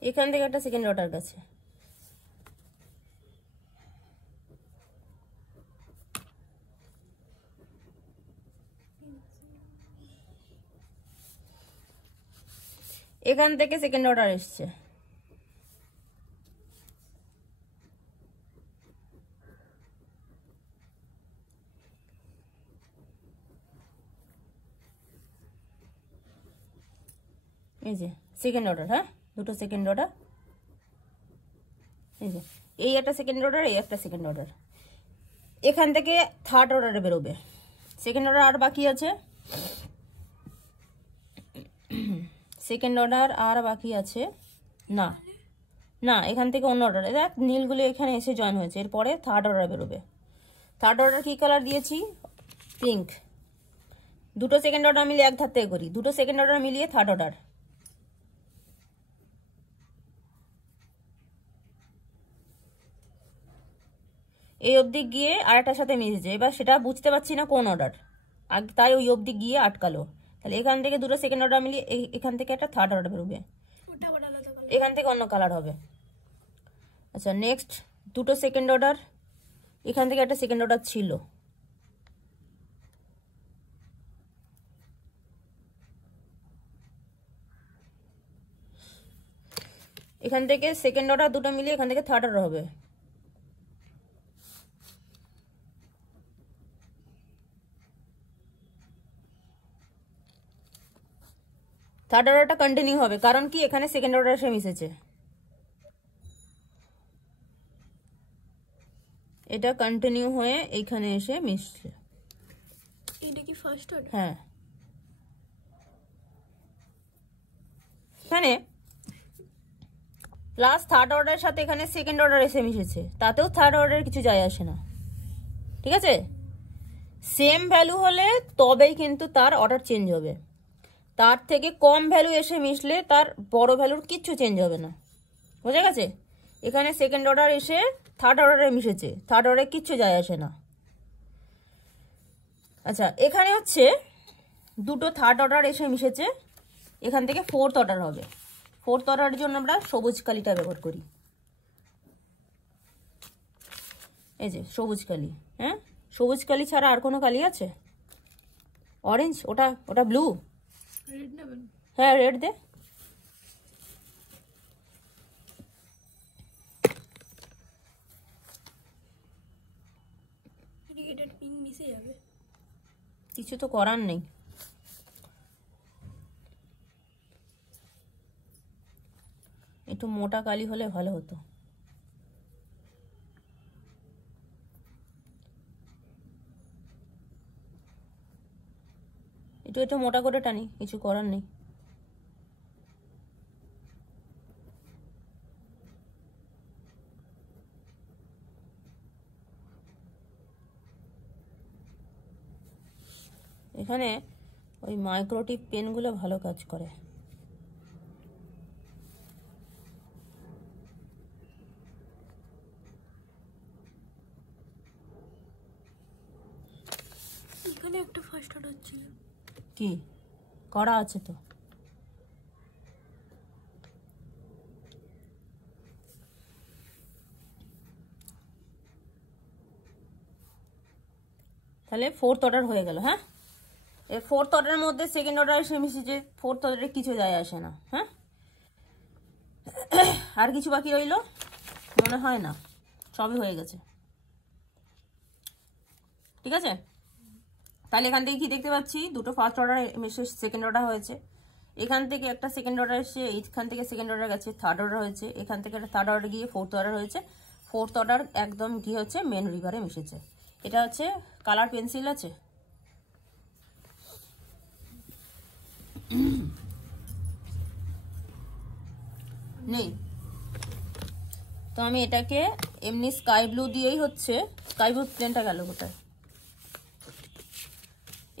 এখান থেকে একটা সেকেন্ড অর্ডার গেছে, এখান থেকে সেকেন্ড অর্ডার এসছে, এই যে সেকেন্ড অর্ডার, হ্যাঁ দুটো সেকেন্ড অর্ডার, এই যে এই একটা সেকেন্ড অর্ডার, এই একটা সেকেন্ড অর্ডার। এখান থেকে থার্ড অর্ডারে বেরোবে, সেকেন্ড অর্ডার আর বাকি আছে, সেকেন্ড অর্ডার আর বাকি আছে, না না এখান থেকে অন্য অর্ডার, দেখ নীলগুলো এখানে এসে জয়েন হয়েছে, এরপরে থার্ড অর্ডার বেরোবে। থার্ড অর্ডার কী কালার দিয়েছি, পিঙ্ক। দুটো সেকেন্ড অর্ডার মিলিয়ে এক ধার থেকে করি, দুটো সেকেন্ড অর্ডার মিলিয়ে থার্ড অর্ডার, এই অবধি গিয়ে আরেকটার সাথে মিশেছে, এবার সেটা বুঝতে পারছি না কোন অর্ডার, তাই ওই অবধি গিয়ে আটকালো। তাহলে এখান থেকে দুটো সেকেন্ড অর্ডার মিলিয়ে এখান থেকে একটা থার্ড অর্ডার বেরোবে, এখান থেকে অন্য কালার হবে। আচ্ছা নেক্সট দুটো সেকেন্ড অর্ডার, এখান থেকে একটা সেকেন্ড অর্ডার ছিল, এখান থেকে সেকেন্ড অর্ডার দুটো মিলিয়ে এখান থেকে থার্ড অর্ডার হবে। থার্ড অর্ডারটা কন্টিনিউ হবে, কারণ কি এখানে সেকেন্ড অর্ডার এসে মিশেছে, এটা কন্টিনিউ হয়ে এইখানে এসে মিশছে, এটা কি ফার্স্ট অর্ডার? হ্যাঁ এখানে প্লাস থার্ড অর্ডারের সাথে এখানে সেকেন্ড অর্ডার এসে মিশেছে, তাতেও থার্ড অর্ডারের কিছু যায় আসে না, ঠিক আছে। সেম ভ্যালু হলে তবেই কিন্তু তার অর্ডার চেঞ্জ হবে, তার থেকে কম ভ্যালু এসে মিশলে তার বড় ভ্যালুর কিচ্ছু চেঞ্জ হবে না, বুঝে গেছে। এখানে সেকেন্ড অর্ডার এসে থার্ড অর্ডারে মিশেছে, থার্ড অর্ডারে কিচ্ছু যায় আসে না। আচ্ছা এখানে হচ্ছে দুটো থার্ড অর্ডার এসে মিশেছে, এখান থেকে ফোর্থ অর্ডার হবে। ফোর্থ অর্ডারের জন্য আমরা সবুজ কালিটা ব্যবহার করি, এই যে সবুজ কালি, হ্যাঁ সবুজ কালি ছাড়া আর কোনো কালি আছে, অরেঞ্জ, ওটা ব্লু, হ্যাঁ রেড দে। ইং মিশে যাবে। কিছু তো করার নেই। একটু মোটা কালি হলে ভালো হতো। একটু মোটা করে টানি, কিছু করার নেই। এখানে ওই মাইক্রোটিপ পেনগুলো ভালো কাজ করে। এখানে একটা ফার্স্ট অর্ডার ছিল। কি করা আছে তো? তাহলে ফোর্থ অর্ডার হয়ে গেল। হ্যাঁ, এই ফোর্থ অর্ডারের মধ্যে সেকেন্ড অর্ডার এসে মিশেছে, ফোর্থ অর্ডারে কিছু যায় আসে না। হ্যাঁ, আর কিছু বাকি রইল মনে হয় না, সবই হয়ে গেছে। ঠিক আছে, তাহলে এখান থেকে কি দেখতে পাচ্ছি, দুটো ফার্স্ট অর্ডার এসে সেকেন্ড অর্ডার হয়েছে, এখান থেকে একটা সেকেন্ড অর্ডার এসে এইখান থেকে সেকেন্ড অর্ডার গেছে, থার্ড অর্ডার হয়েছে, এখান থেকে একটা থার্ড অর্ডার গিয়ে ফোর্থ অর্ডার হয়েছে, ফোর্থ অর্ডার একদম কি হচ্ছে মেন রিভারে মিশেছে। এটা হচ্ছে কালার পেন্সিল আছে, নেই তো আমি এটাকে এমনি স্কাই ব্লু দিয়েই হচ্ছে, স্কাই ব্লু প্লেনটা গেল কোথায়,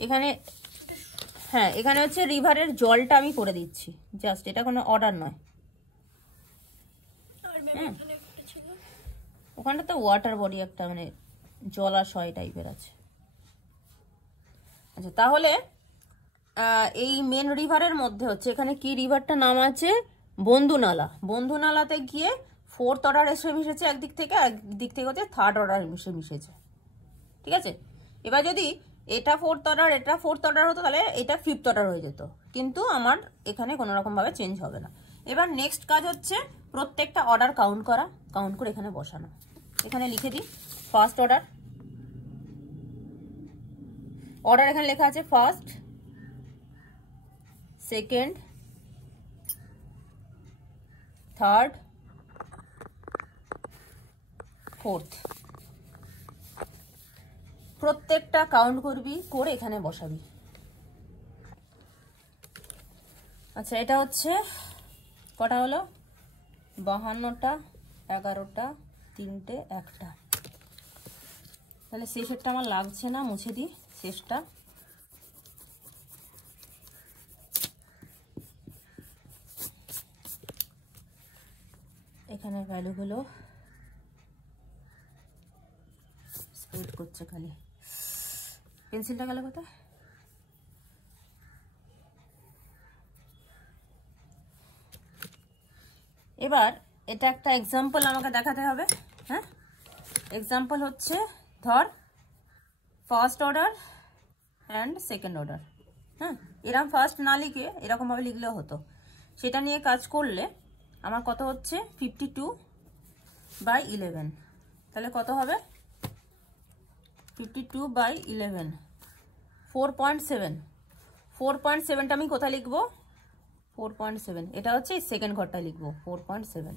এখানে হ্যাঁ এখানে হচ্ছে রিভারের জলটা আমি করে দিচ্ছি জাস্ট, এটা কোনো অর্ডার নয়। হ্যাঁ, ওখানটাতে ওয়াটার বডি একটা মানে জলাশয় টাইপের আছে। আচ্ছা, তাহলে এই মেন রিভারের মধ্যে হচ্ছে এখানে কি রিভারটা নাম আছে বন্ধুনালা, বন্ধুনালাতে গিয়ে ফোর্থ অর্ডার এসে মিশেছে একদিক থেকে, একদিক থেকে হচ্ছে থার্ড অর্ডার মিশেছে। ঠিক আছে, এবার যদি এটা ফোর্থ অর্ডার এটা ফোর্থ অর্ডার হতো তাহলে এটা ফিফথ অর্ডার হয়ে যেত, কিন্তু আমার এখানে কোনো রকম ভাবে চেঞ্জ হবে না। এবার নেক্সট কাজ হচ্ছে প্রত্যেকটা অর্ডার কাউন্ট করা, কাউন্ট করে এখানে বসানো। এখানে লিখে দিই ফার্স্ট অর্ডার, অর্ডার এখানে লেখা আছে ফার্স্ট, সেকেন্ড, থার্ড, ফোর্থ, প্রত্যেকটা কাউন্ট করবি, করে এখানে বসাবি। আচ্ছা, এটা হচ্ছে কটা হলো, 52টা, 11টা, 3টে, 1টা। তাহলে শেষেরটা আমার লাগছে না, মুছে দিই শেষটা। এখানে ভ্যালুগুলো স্প্রেড করছে খালি, পেন্সিলটা গেল কোথায়? এবার এটা একটা এক্সাম্পল আমাকে দেখাতে হবে। হ্যাঁ, এক্সাম্পল হচ্ছে ধর first order and second order. হ্যাঁ, এরকম ফার্স্ট না লিখে এরকমভাবে লিখলেও হতো। সেটা নিয়ে কাজ করলে আমার কত হচ্ছে 52/11। তাহলে কত হবে 52/11, 4.7। 4.7টা আমি কোথায় লিখবো, 4.7 এটা হচ্ছে সেকেন্ড ঘরটা লিখবো 4.7।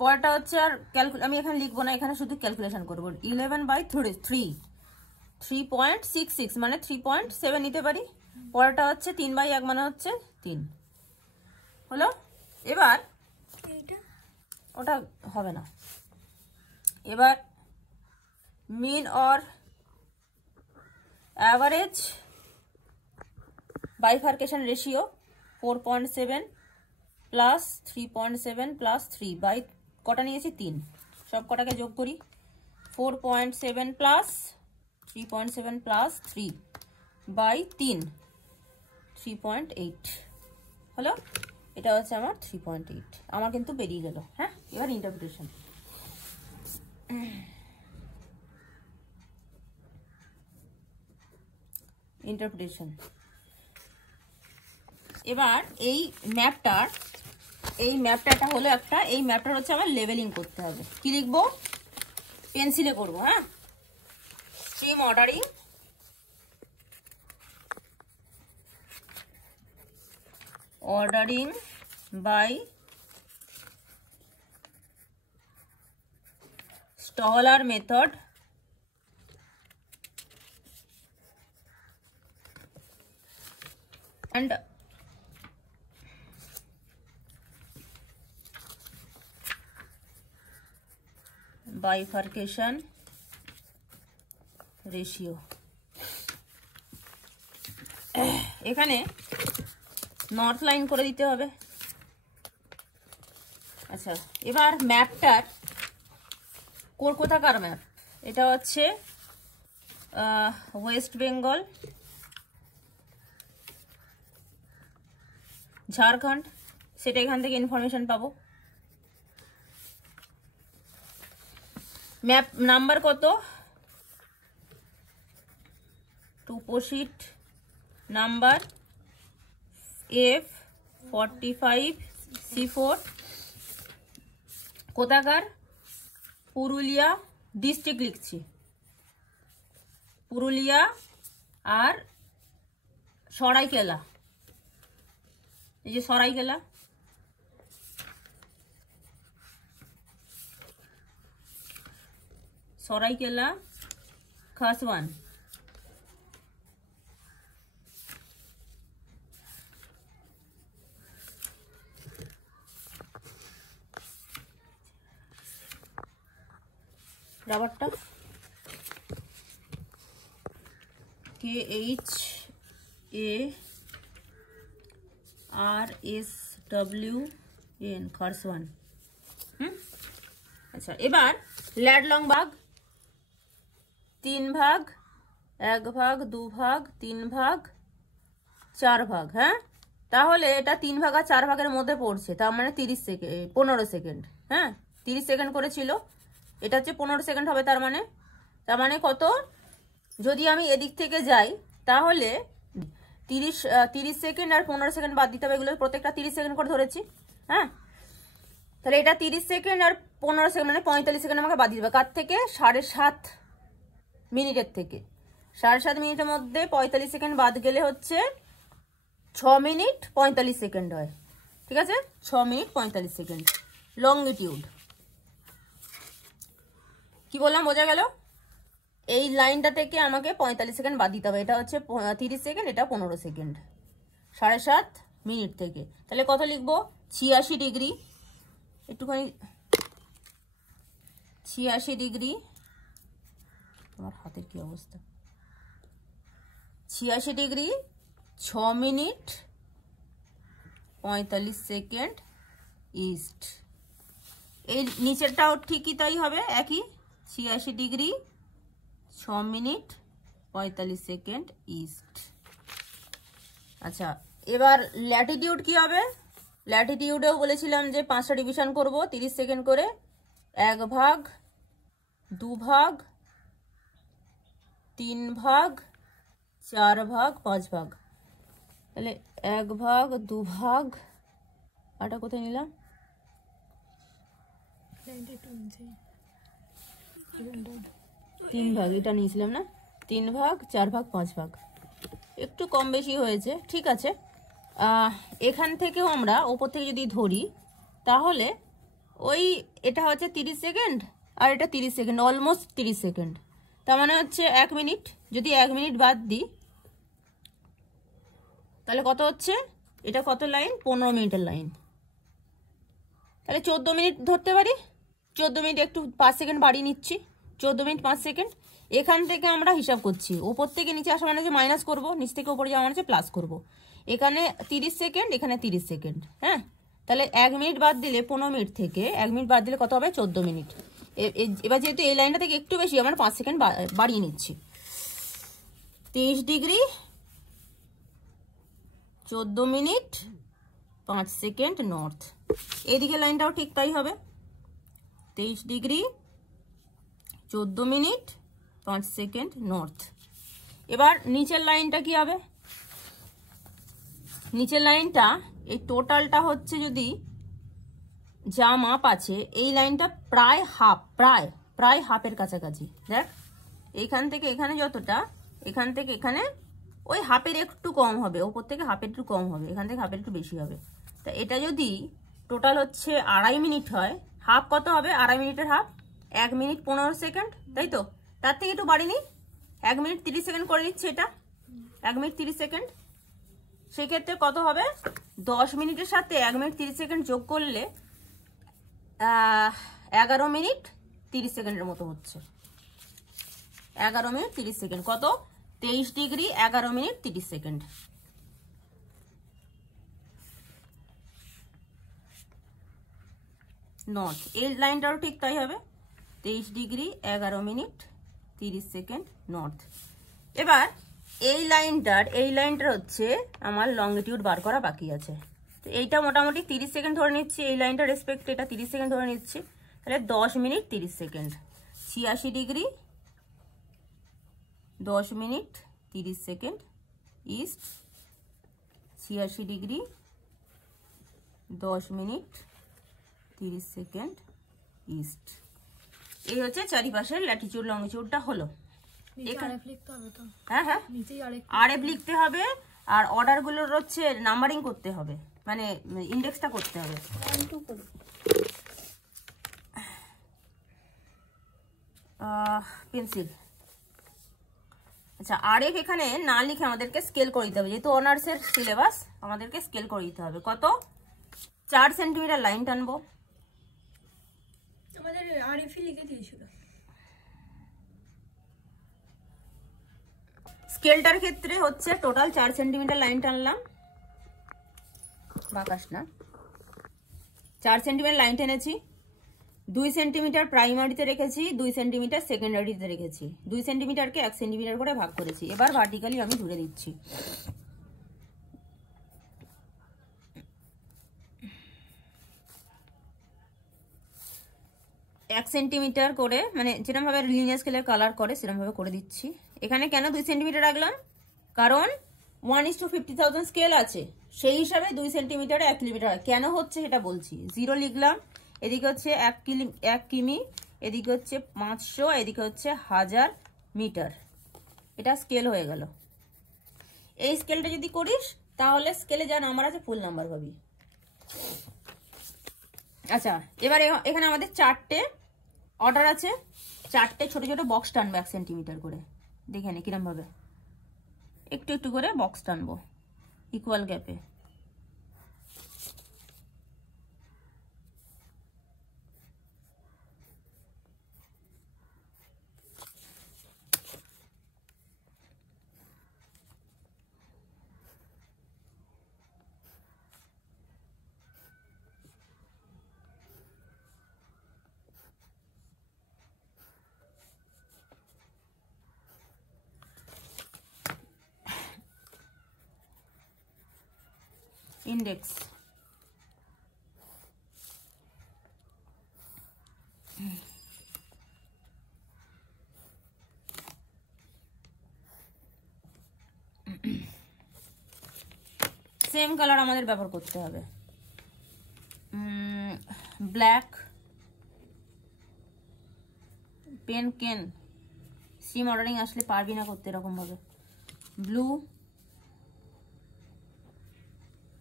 পরেরটা হচ্ছে আর আমি এখানে লিখবো না, এখানে শুধু ক্যালকুলেশন করবো। 11/3, 3.66 মানে 3.7 নিতে পারি। পরেরটা হচ্ছে 3/1 মানে হচ্ছে 3 হলো। এবার ওটা হবে না। এবার mean or average bifurcation ratio 4.7 plus 3.7 plus 3 by কটা নিয়েছি 3, সব কটাকে যোগ করি। 4.7 প্লাস 3.7 প্লাস 3 বাই 3, 3.8 হলো। এটা হচ্ছে আমার 3.8, আমার কিন্তু বেরিয়ে গেল। হ্যাঁ, এবার ইন্টারপ্রিটেশন। এবার এই ম্যাপটা হলো একটা, এই ম্যাপটার হচ্ছে আমার লেভেলিং করতে হবে। কি লিখবো, পেন্সিলে করবো। হ্যাঁ, stream ordering. Ordering by Stoller method. And bifurcation ratio. এখানে নর্থ লাইন করে দিতে হবে। আচ্ছা, এবার ম্যাপটার কোথাকার ম্যাপ? এটা হচ্ছে ওয়েস্ট বেঙ্গল, ঝাড়খণ্ড, সেটা এখান থেকে ইনফরমেশন পাবো। ম্যাপ নাম্বার কত? টুপোশিট নাম্বার F45C4। কোথাকার? পুরুলিয়া ডিস্ট্রিক্ট লিখছি, পুরুলিয়া আর সরাইকেলা। এই যে সরাইকেলা, সরাইকেলা খাসওয়ান। রাবারটা KHARSWN খারসওয়ান। আচ্ছা, এবার ল্যাডলং ভাগ 3 ভাগ, 1 ভাগ, 2 ভাগ, 3 ভাগ, 4 ভাগ। হ্যাঁ, তাহলে এটা 3 ভাগ আর 4 ভাগের মধ্যে পড়ছে, তার মানে 15 সেকেন্ড। হ্যাঁ, 30 সেকেন্ড করেছিল, এটা হচ্ছে 15 সেকেন্ড হবে। তার মানে কত? যদি আমি এদিক থেকে যাই তাহলে 30 সেকেন্ড আর 15 সেকেন্ড বাদ দিতে হবে। এগুলো প্রত্যেকটা 30 সেকেন্ড করে ধরেছি। হ্যাঁ, তাহলে এটা 30 সেকেন্ড আর 15 সেকেন্ড মানে 45 সেকেন্ড আমাকে বাদ দিতে হবে। কার থেকে? 7.5 মিনিটের থেকে। 7.5 মিনিটের মধ্যে 45 সেকেন্ড বাদ গেলে হচ্ছে 6 মিনিট 45 সেকেন্ড হয়। ঠিক আছে, 6 মিনিট 45 সেকেন্ড। লংগিটিউড কি বললাম, বোঝা গেল? এই লাইনটা থেকে আমাকে 45 সেকেন্ড বাদ দিতে হবে। এটা হচ্ছে 30 সেকেন্ড, এটা 15 সেকেন্ড। 7.5 মিনিট থেকে তাহলে কত লিখবো? 86 ডিগ্রি। একটুখানি 86 ডিগ্রি। তোমার হাতের কি অবস্থা? 86 ডিগ্রি 6 মিনিট 45 সেকেন্ড ইস্ট। এই নিচেরটাও ঠিকই তাই হবে, একই 86 ডিগ্রি 6 মিনিট 45 সেকেন্ড ইস্ট। আচ্ছা, এবার ল্যাটিটিউড কি হবে? ল্যাটিটিউডেও বলেছিলাম যে 5টা ডিভিশন করব 30 সেকেন্ড করে। 1 ভাগ, 2 ভাগ, 3 ভাগ, 4 ভাগ, 5 ভাগ। তাহলে 1 ভাগ, 2 ভাগ, আটা কোথায় নিলাম? 3 ভাগ, এটা নিয়েছিলাম না? 3 ভাগ, 4 ভাগ, 5 ভাগ, একটু কম বেশি হয়েছে। ঠিক আছে, এখান থেকেও আমরা ওপর থেকে যদি ধরি তাহলে ওই এটা হচ্ছে 30 সেকেন্ড আর এটা 30 সেকেন্ড, অলমোস্ট 30 সেকেন্ড। তার মানে হচ্ছে 1 মিনিট। যদি 1 মিনিট বাদ দিই তাহলে কত হচ্ছে? এটা কত লাইন? 15 মিনিটের লাইন। তাহলে 14 মিনিট ধরতে পারি। 14 মিনিট একটু 5 সেকেন্ড বাড়িয়ে নিচ্ছি, 14 মিনিট 5 সেকেন্ড। এখান থেকে আমরা হিসাব করছি, ওপর থেকে নিচে আসা মানে যে মাইনাস করবো, নিচ থেকে ওপরে যাওয়া মানে প্লাস করব। এখানে 30 সেকেন্ড, এখানে 30 সেকেন্ড। হ্যাঁ, তাহলে 1 মিনিট বাদ দিলে 15 মিনিট থেকে 1 মিনিট বাদ দিলে কত হবে? 14 মিনিট। এবার যেহেতু এই লাইনটা থেকে একটু বেশি, আমরা 5 সেকেন্ড বাড়িয়ে নিচ্ছি। 23 ডিগ্রি 14 মিনিট 5 সেকেন্ড নর্থ। এইদিকে লাইনটাও ঠিক তাই হবে, 23 ডিগ্রি 14 মিনিট 5 সেকেন্ড নর্থ। এবার নিচের লাইনটা কি হবে? নিচের লাইনটা এই টোটালটা হচ্ছে, যদি যা মাপ আছে এই লাইনটা প্রায় হাফ, প্রায় হাফের কাছাকাছি। দেখ এইখান থেকে এখানে যতটা, এখান থেকে এখানে ওই হাফের একটু কম হবে, ওপর থেকে হাফের একটু কম হবে, এখান থেকে হাফের একটু বেশি হবে। তা এটা যদি টোটাল হচ্ছে 2.5 মিনিট হয়, হাফ কত হবে? 2.5 মিনিটের হাফ 1 মিনিট 15 সেকেন্ড, তাই তো? তার থেকে একটু বাড়িনি, 1 মিনিট 30 সেকেন্ড করে নিচ্ছে এটা, 1 মিনিট 30 সেকেন্ড। সেক্ষেত্রে কত হবে? 10 মিনিটের সাথে 1 মিনিট 30 সেকেন্ড যোগ করলে 11 মিনিট 30 সেকেন্ডের মতো হচ্ছে। 11 মিনিট 30 সেকেন্ড, কত? 23 ডিগ্রি 11 মিনিট 30 সেকেন্ড। নর্থ, এই লাইনটাও ঠিক তাই হবে, 23 ডিগ্রি 11 মিনিট 30 সেকেন্ড নর্থ। এবার এই লাইনটার হচ্ছে আমার লংগিটিউড বার করা বাকি আছে। তো এইটা মোটামুটি 30 সেকেন্ড ধরে নিচ্ছি, এই লাইনটার রেসপেক্টে এটা 30 সেকেন্ড ধরে নিচ্ছি, তাহলে 10 minute 30 second. 86 degree 10 minute 30 second east, 86 degree 10 minute 30 second east. এই হচ্ছে চারিপাশের ল্যাটিটিউড লংগিটিউডটা হলো। হ্যাঁ হ্যাঁ, আরএফ লিখতে হবে, আর অর্ডারগুলোর হচ্ছে নাম্বারিং করতে হবে, মানে ইন্ডেক্সটা করতে হবে। পেন্সিল। আচ্ছা, আরএফ এখানে না লিখে আমাদেরকে স্কেল করে দিতে হবে, যেহেতু অনার্সের সিলেবাস আমাদেরকে স্কেল করে দিতে হবে। কত? 4 সেন্টিমিটার লাইন টানবো। আমাদের আরএফ লিখে দিয়েছিল। স্কেলটার ক্ষেত্রে হচ্ছে টোটাল 4 সেন্টিমিটার লাইন টানলাম, বাকাস না, 4 সেন্টিমিটার লাইন টেনেছি। 2 সেন্টিমিটার প্রাইমারিতে রেখেছি, 2 সেন্টিমিটার সেকেন্ডারিতে রেখেছি, 2 সেন্টিমিটারকে 1 সেন্টিমিটার করে ভাগ করেছি। এবার ভার্টিক্যালি আমি জুড়ে দিচ্ছি। এক সেন্টিমিটার করে, মানে যেরকম ভাবে লিনিয়ার স্কেলের কালার করে সেরকম ভাবে করে দিচ্ছি। এখানে কেন 2 সেন্টিমিটার রাখলাম? কারণ 1:50,000 স্কেল আছে, সেই হিসাবে 2 সেন্টিমিটারে 1 কিলোমিটার হয়। কেন হচ্ছে সেটা বলছি। 0 লিখলাম, এদিকে হচ্ছে 1 কিমি, এদিকে হচ্ছে 500, এদিকে হচ্ছে 1000 মিটার। এটা স্কেল হয়ে গেল। এই স্কেলটা যদি করিস তাহলে স্কেলে যা নাম্বার আছে ফুল নাম্বার পাবি। আচ্ছা, এবার এখানে আমাদের 4টে অর্ডার আছে, 4টে ছোট ছোট বক্স টানবো 1 সেন্টিমিটার করে। দেখে নে কিরম ভাবে একটু একটু করে বক্স টানবো ইকুয়াল গ্যাপে। ইন্ডেক্স, সেম কালার আমাদের ব্যবহার করতে হবে, ব্ল্যাক, পেন কেন, সিম অর্ডারিং আসলে পারবি না করতে এরকম ভাবে। ব্লু,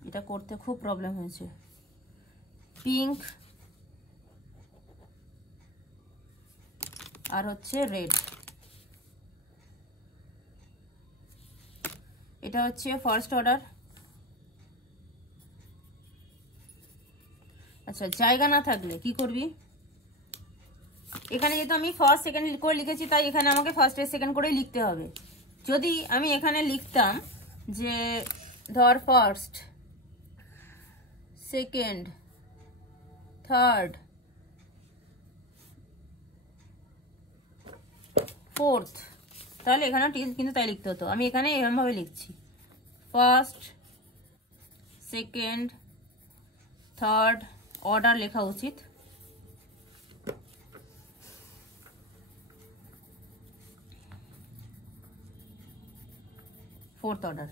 এটা করতে খুব প্রবলেম হয়েছে। পিঙ্ক, আর হচ্ছে রেড। এটা হচ্ছে ফার্স্ট অর্ডার। আচ্ছা, জায়গা না থাকলে কি করবি? এখানে যেহেতু আমি ফার্স্ট সেকেন্ড করে লিখেছি তাই এখানে আমাকে ফার্স্ট আর সেকেন্ড করে লিখতে হবে। যদি আমি এখানে লিখতাম যে ধর ফার্স্ট, সেকেন্ড, থার্ড, ফোর্থ, তাহলে এখানে কিন্তু তাই লিখতে হতো। আমি এখানে এরকমভাবে লিখছি, ফার্স্ট, সেকেন্ড, থার্ড, অর্ডার লেখা উচিত। Fourth order.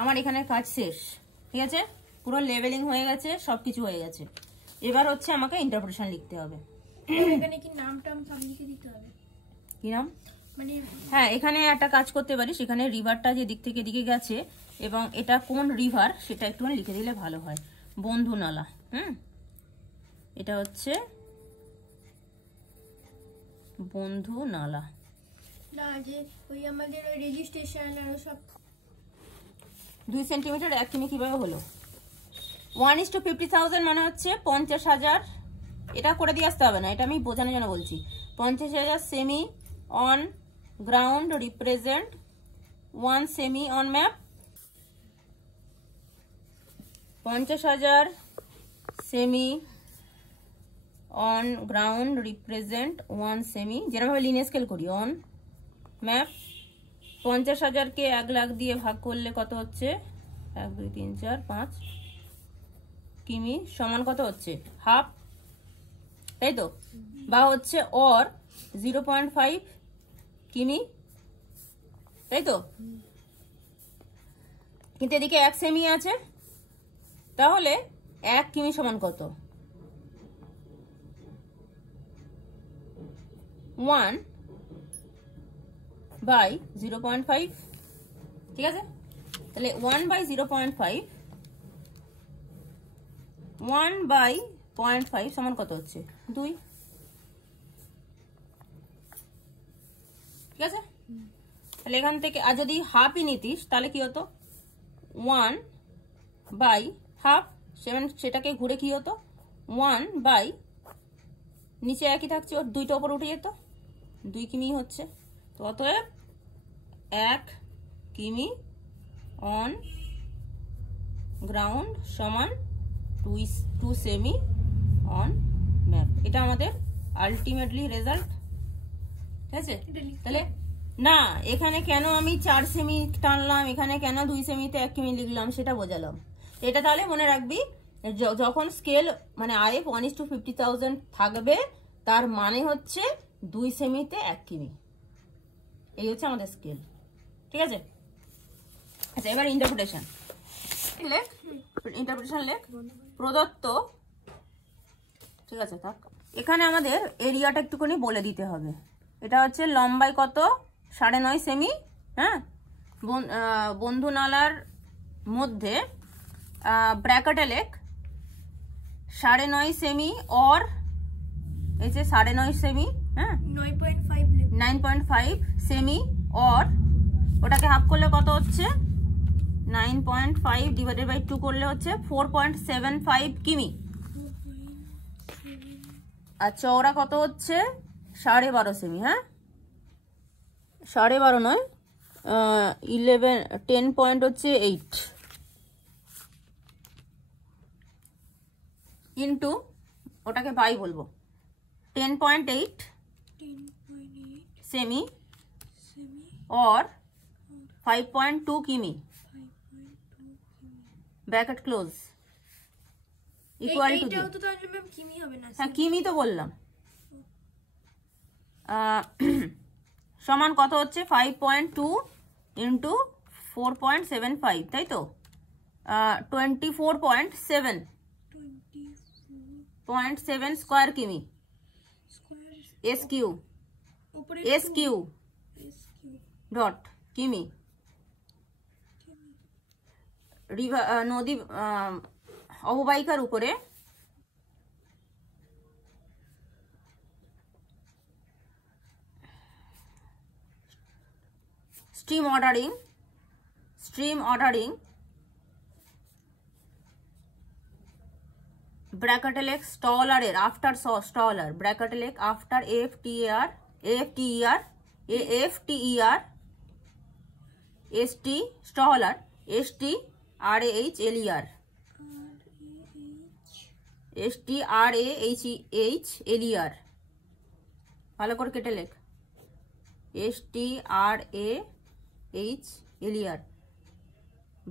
আমার এখানে কাজ শেষ, ঠিক আছে, পুরো লেভেলিং হয়ে গেছে, সবকিছু হয়ে গেছে। এবার হচ্ছে আমাকে ইন্টারপ্রিটেশন লিখতে হবে। এখানে কি নাম টাম সব লিখে দিতে হবে? কি নাম? মানে হ্যাঁ, এখানে একটা কাজ করতে পারিস, এখানে রিভারটা যে দিক থেকে দিকে গেছে এবং এটা কোন রিভার সেটা একটুখানি লিখে দিলে ভালো হয়। বন্ধু নালা, এটা হচ্ছে বন্ধু নালা। না, যে ওই আমাদের ওই রেজিস্ট্রেশন আর সব 2 সেন্টিমিটার 1 কিমি কিভাবে হলো? 1:50,000 মানে হচ্ছে 50,000। এটা করে দিয়ে আসতে হবে না, এটা আমি বোঝানোর জন্য বলছি। 50,000 semi on ground represent 1 semi on map. 50,000 semi on ground represent 1 semi, যেরকমভাবে লিনিয়ার স্কেল করি, অন ম্যাপ। 50,000কে 1 লাখ দিয়ে ভাগ করলে কত হচ্ছে? 1 2 3 4 5 কিমি সমান কত হচ্ছে? হাফ, তাই তো? বা হচ্ছে অর 0.5 কিমি, তাই তো? কিন্তু এদিকে 1 সেমি আছে, তাহলে 1 কিমি সমান কত? 1/0.5। ঠিক আছে, তাহলে 1/0.5 1/0.5 সমান কত হচ্ছে? 2। ঠিক আছে, তাহলে এখান থেকে আর যদি হাফই নিতিস তাহলে কি হতো? 1/2, সেটাকে ঘুরে কি হতো? 1/ নিচে একই থাকছে, ওর 2টা উপর উঠে যেত, 2 কিমি হচ্ছে। তো অতএব 1 কিমি অন গ্রাউন্ড সমান 2 সেমি অন ম্যাপ। এটা আমাদের আলটিমেটলি রেজাল্ট। ঠিক আছে, তাহলে না এখানে কেন আমি 4 সেমি টানলাম, এখানে কেন 2 সেমিতে 1 কিমি লিখলাম সেটা বোঝালাম। এটা তাহলে মনে রাখবি, যখন স্কেল মানে IF 1:50,000 থাকবে তার মানে হচ্ছে 2 সেমিতে 1 কিমি, এই হচ্ছে আমাদের স্কেল। ঠিক আছে, আচ্ছা এবার ইন্টারপ্রিটেশন লেখ। ইন্টারপ্রিটেশন লেখ। প্রদত্ত, ঠিক আছে থাক, এখানে আমাদের এরিয়াটা একটুখানি বলে দিতে হবে। এটা হচ্ছে লম্বায় কত? 9.5 সেমি। হ্যাঁ, বন্ধু নালার মধ্যে ব্র্যাকেটে লেখ 9.5 সেমি অর, এই যে 9.5 সেমি, হ্যাঁ 9.5 সেমি অর, ওটাকে হাফ করলে কত হচ্ছে? 9.5 ডিভাইডেড বাই 2 করলে হচ্ছে 4.75 কিমি। আর চওড়া কত হচ্ছে? 12.5 সেমি। হ্যাঁ, 12.5 নয়, 10 পয়েন্ট হচ্ছে 8 ইন্টু, ওটাকে বাই বলবো, 10.8 সেমি और 5.2 কিমি, ব্র্যাকেট ক্লোজ, ইকুয়াল টু, হ্যাঁ কিমি তো বললাম, সমান কত হচ্ছে? 5.2 ইন্টু 4.75, তাই তো? 24.7 স্কোয়ার কিমি, এস কিউ ডট কিমি। নদী অববাহিকার উপরে স্ট্রিম অর্ডারিং ব্র্যাকেট লেখ স্টলারের আফটার স্টলার, ব্র্যাকেট লেখ after AFTER ST stroller STRAHLER, ভালো করে কেটে লেখ, STRAHLER,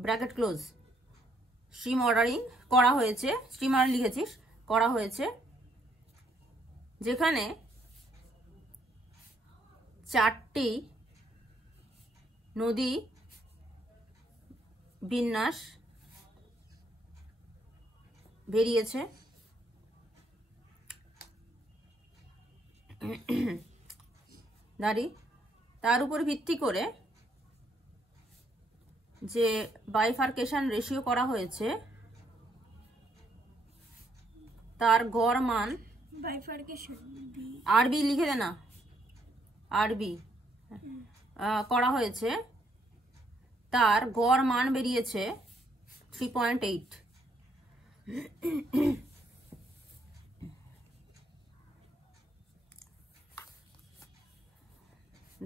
bracket close. Stream ordering করা হয়েছে, স্ট্রিম অর্ডার লিখেছিস, করা হয়েছে যেখানে 4টি নদী বিন্যাস বেরিয়েছে, তার উপর ভিত্তি করে যে বাইফার্কেশন রেশিও করা হয়েছে তার গড় মান বাইফার্কেশন আরবি লিখে দে না, আরবি করা হয়েছে, তার গড় মান বেরিয়েছে 3.8।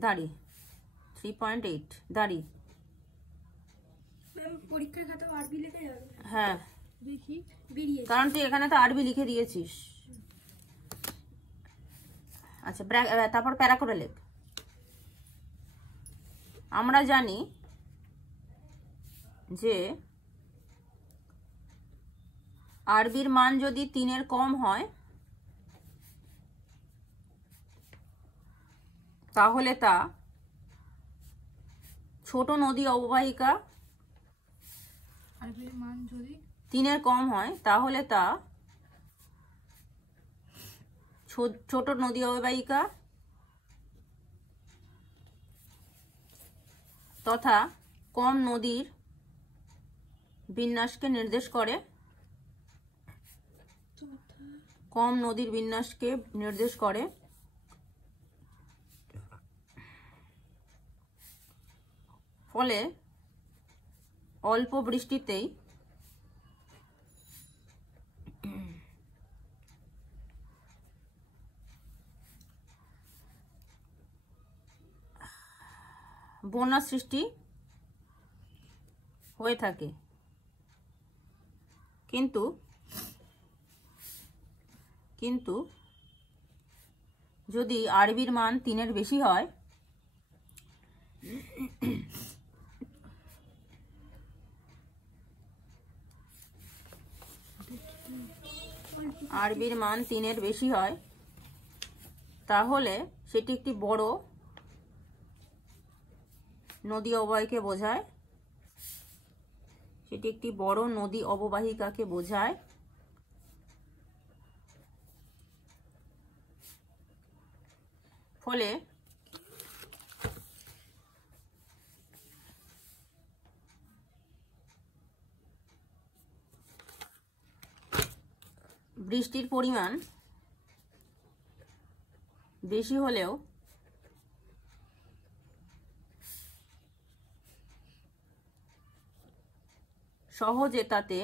দাঁড়ি 3.8 দাঁড়ি। ম্যাম পরীক্ষার খাতা আরবি লিখে যাবে। হ্যাঁ দেখি বেরিয়ে কারণ তুই এখানে তো আরবি লিখে দিয়েছিস। আচ্ছা তারপর প্যারা করে লেখ। আমরা জানি যে আরবির মান যদি 3-এর কম হয় তাহলে তা ছোট নদী অববাহিকা, আরবির মান যদি 3-এর কম হয় তাহলে তা ছোট নদী অববাহিকা তথা কম নদীর বিন্যাসকে নির্দেশ করে, কম নদীর বিন্যাসকে নির্দেশ করে। ফলে অল্প বৃষ্টিতেই বন্যা সৃষ্টি হয়ে থাকে। কিন্তু যদি আরবির মান 3-এর বেশি হয় আরবির মান 3-এর বেশি হয় তাহলে সেটি একটি বড় নদী অববাহিকাকে বোঝায়, সেটি একটি বড় নদী অববাহিকাকে বোঝায়। ফলে বৃষ্টির পরিমাণ বেশি হলেও সহজে তাতে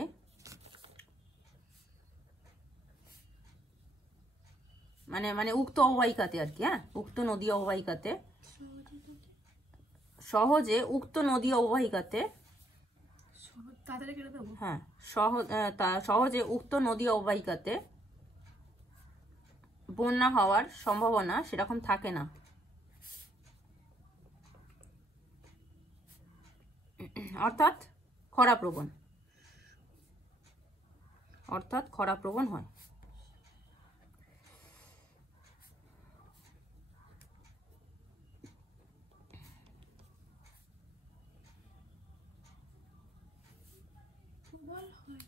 মানে উক্ত অববাহিকাতে আর কি, হ্যাঁ উক্ত নদী অববাহিকাতে সহজে উক্ত নদী অববাহিকাতে হ্যাঁ সহজে উক্ত নদী অববাহিকাতে বন্যা হওয়ার সম্ভাবনা সেরকম থাকে না। অর্থাৎ খরাপ্রবণ হয়।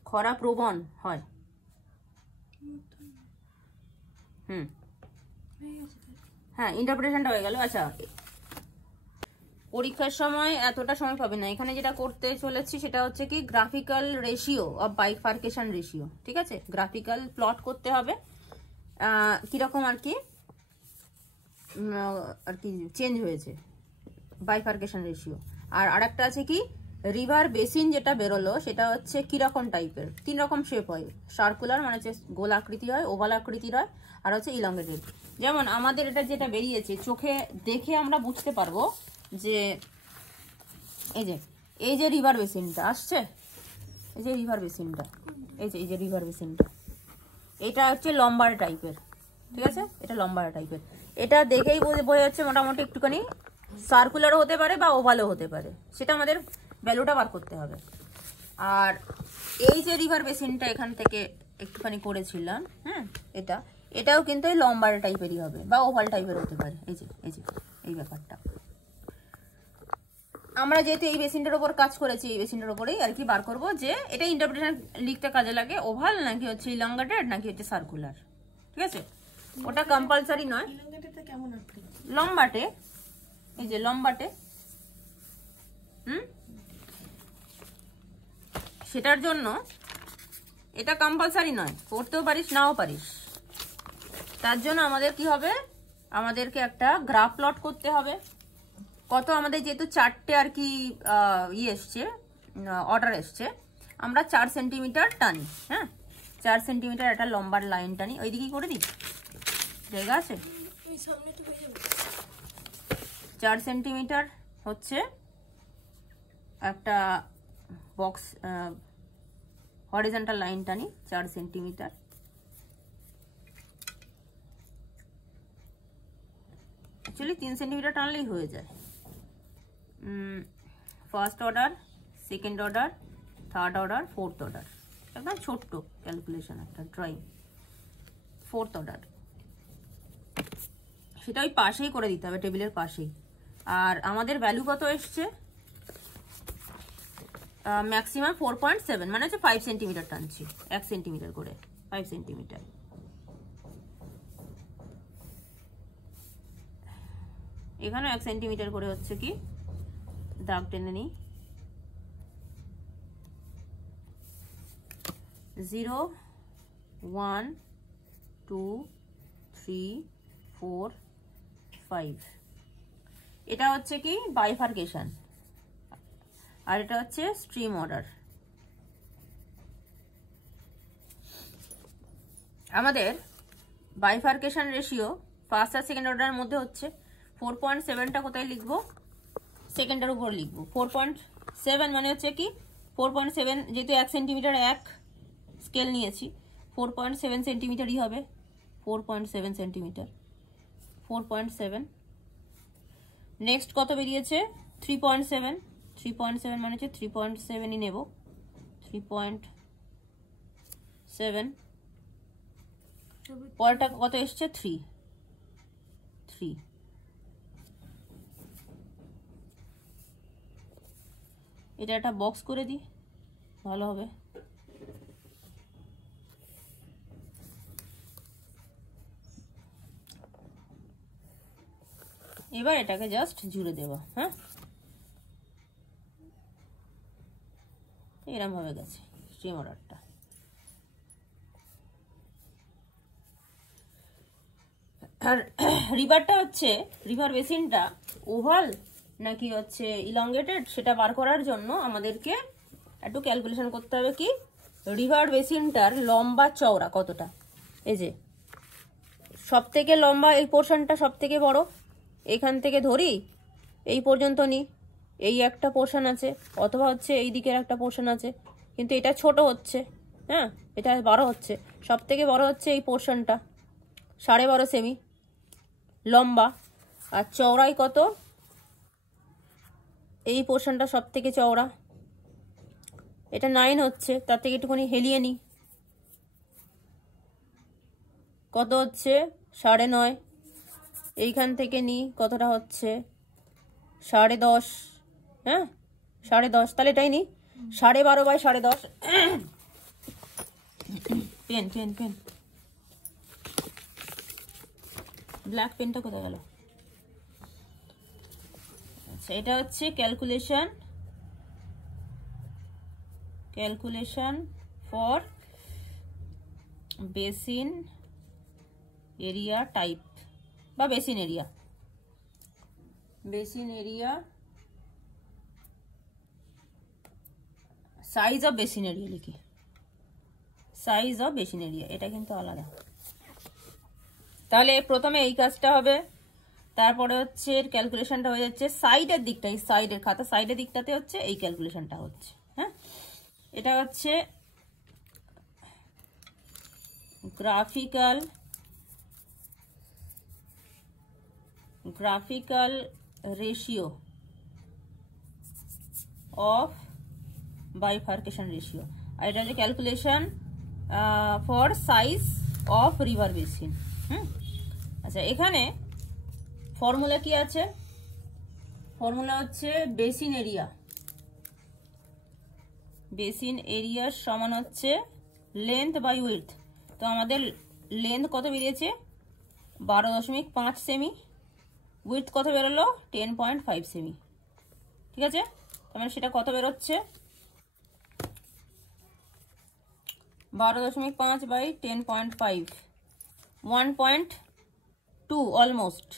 খরাপ্রবণ হয়। হ্যাঁ ইন্টারপ্রিটেশনটা হয়ে গেল। আচ্ছা পরীক্ষার সময় এতটা সময় পাবে না, এখানে যেটা করতে চলেছি সেটা হচ্ছে কি graphical ratio of bifurcation ratio. ঠিক আছে, গ্রাফিক্যাল প্লট করতে হবে কিরকম আর কি চেঞ্জ হয়েছে বাইফার্কেশন রেশিও। আর আরেকটা আছে কি রিভার বেসিন যেটা বেরোলো সেটা হচ্ছে কিরকম টাইপের, 3 রকম শেপ হয়। সার্কুলার মানে হচ্ছে গোল আকৃতি হয়, ওভাল আকৃতির হয়, আর হচ্ছে ইলংগেটেড। যেমন আমাদের এটা যেটা বেরিয়েছে চোখে দেখে আমরা বুঝতে পারবো যে এই যে রিভার বেসিনটা আসছে, এই যে রিভার বেসিনটা, এই যে রিভার বেসিনটা, এটা হচ্ছে লম্বার টাইপের। ঠিক আছে, এটা লম্বার টাইপের। এটা দেখেই বোঝা যাচ্ছে মোটামুটি একটুখানি সার্কুলারও হতে পারে বা ওভালও হতে পারে, সেটা আমাদের ভ্যালুটা বার করতে হবে। আর এই যে রিভার বেসিনটা এখান থেকে একটুখানি করেছিলাম, হ্যাঁ এটাও কিন্তু এই লম্বার টাইপেরই হবে বা ওভাল টাইপের হতে পারে। এই ব্যাপারটা আমরা যেহেতু এই বেসিনটার ওপর কাজ করেছি, এই বেসিনটার ওপরেই আর কি বার করব যে এটা ইন্টারপ্রিটেশন লিখতে কাজে লাগে, ওভাল নাকি হচ্ছে ইলংগেটেড নাকি হচ্ছে সার্কুলার। ঠিক আছে, ওটা কম্পালসারি নয়। ইলংগেটেডটা কেমন আকৃতি? লম্বাটে এই যে লম্বাটে, সেটার জন্য এটা কম্পালসারি নয়, করতেও পারিস নাও পারিস। তার জন্য আমাদের কি হবে, আমাদেরকে একটা গ্রাফ প্লট করতে হবে। কত আমাদের যেহেতু 4টে আর কি এসছে, অর্ডার এসছে, আমরা 4 সেন্টিমিটার টানি। হ্যাঁ, 4 সেন্টিমিটার একটা লম্বার লাইন টানি। ওইদিকেই করে দিই, জায়গা আছে। 4 সেন্টিমিটার হচ্ছে একটা বক্স হরিজন্টাল লাইন টানি 4 সেন্টিমিটার। অ্যাকচুয়ালি 3 সেন্টিমিটার টানলেই হয়ে যায়। First order, second order, third order, fourth order, একদম ছোট্ট ক্যালকুলেশন একটা ড্রয়িং। ফোর্থ অর্ডার সেটা ওই পাশেই করে দিতে হবে, টেবিলের পাশেই। আর আমাদের ভ্যালু কত এসছে, ম্যাক্সিমাম 4.7, মানে হচ্ছে 5 সেন্টিমিটার টানছি, 1 সেন্টিমিটার করে, 5 সেন্টিমিটার। এখানেও 1 সেন্টিমিটার করে হচ্ছে কি দাগ টেনে নিই। 0, 1, 2, 3, 4, 5। এটা হচ্ছে কি বাইফার্কেশন, আর এটা হচ্ছে স্ট্রিম অর্ডার। আমাদের বাইফার্কেশন রেশিও ফার্স্ট আর সেকেন্ড অর্ডারের মধ্যে হচ্ছে 4.7টা কোথায় লিখবো, সেকেন্ডের উপর লিখবো। 4.7 মানে হচ্ছে কি 4.7, যেহেতু 1 সেন্টিমিটার 1 স্কেল নিয়েছি, 4.7 সেন্টিমিটারই হবে। 4.7 সেন্টিমিটার, 4.7। নেক্সট কত বেরিয়েছে, 3.7। 3.7 মানে হচ্ছে 3.7ই নেব, 3.7। পরেরটা কত এসছে, 3। এটা একটা বক্স করে দিই, ভালো হবে। এবার এটাকে জাস্ট জুড়ে দেব। হ্যাঁ, এরকম ভাবে গেছে স্ট্রিম অর্ডারটা। আর রিভারটা হচ্ছে, রিভার বেসিনটা ওভাল নাকি হচ্ছে ইলংগেটেড, সেটা বার করার জন্য আমাদেরকে একটু ক্যালকুলেশন করতে হবে। কি, রিভার বেসিনটার লম্বা চওড়া কতটা। এই যে সব থেকে লম্বা এই পোর্শনটা সব থেকে বড়, এখান থেকে ধরি এই পর্যন্ত নিই, এই একটা পোর্শন আছে, অথবা হচ্ছে এই দিকের একটা পোর্শন আছে, কিন্তু এটা ছোট হচ্ছে। হ্যাঁ, এটা বড় হচ্ছে, সব থেকে বড় হচ্ছে এই পোর্শনটা, 12.5 সেমি লম্বা। আর চওড়াই কত, এই পোর্শনটা সব থেকে চওড়া, এটা 9 হচ্ছে, তার থেকে একটুখানি হেলিয়ে নিই, কত হচ্ছে 9.5। এইখান থেকে নিই কতটা হচ্ছে 10.5। হ্যাঁ, 10.5, তাহলে এটাই নিই 12.5/10। পেন পেন পেন, ব্ল্যাক পেনটা কোথায় গেল। আচ্ছা, এটা হচ্ছে calculation for basin area type বা basin area. Size of basin area লিখি, সাইজ অফ বেসিন এরিয়া, এটা কিন্তু আলাদা। তাহলে প্রথমে এই কাজটা হবে, তারপরে হচ্ছে ক্যালকুলেশনটা হয়ে যাচ্ছে সাইডের দিকটা, এই সাইডের খাতা সাইডের দিকটাতে হচ্ছে এই ক্যালকুলেশনটা হচ্ছে। হ্যাঁ, এটা হচ্ছে graphical ratio of bifurcation ratio, আর এটা হচ্ছে calculation for size of river basin. আচ্ছা, এখানে ফর্মুলা কি আছে, ফর্মুলা হচ্ছে বেসিন এরিয়ার সমান হচ্ছে লেন্থ বাই উইডথ। তো আমাদের লেন্থ কত বেরিয়েছে, 12.5 সেমি উইথ কত বেরোলো 10.5 সেমি। ঠিক আছে, তার মানে সেটা কত বেরোচ্ছে 12.5 বাই 10.5 1.2 অলমোস্ট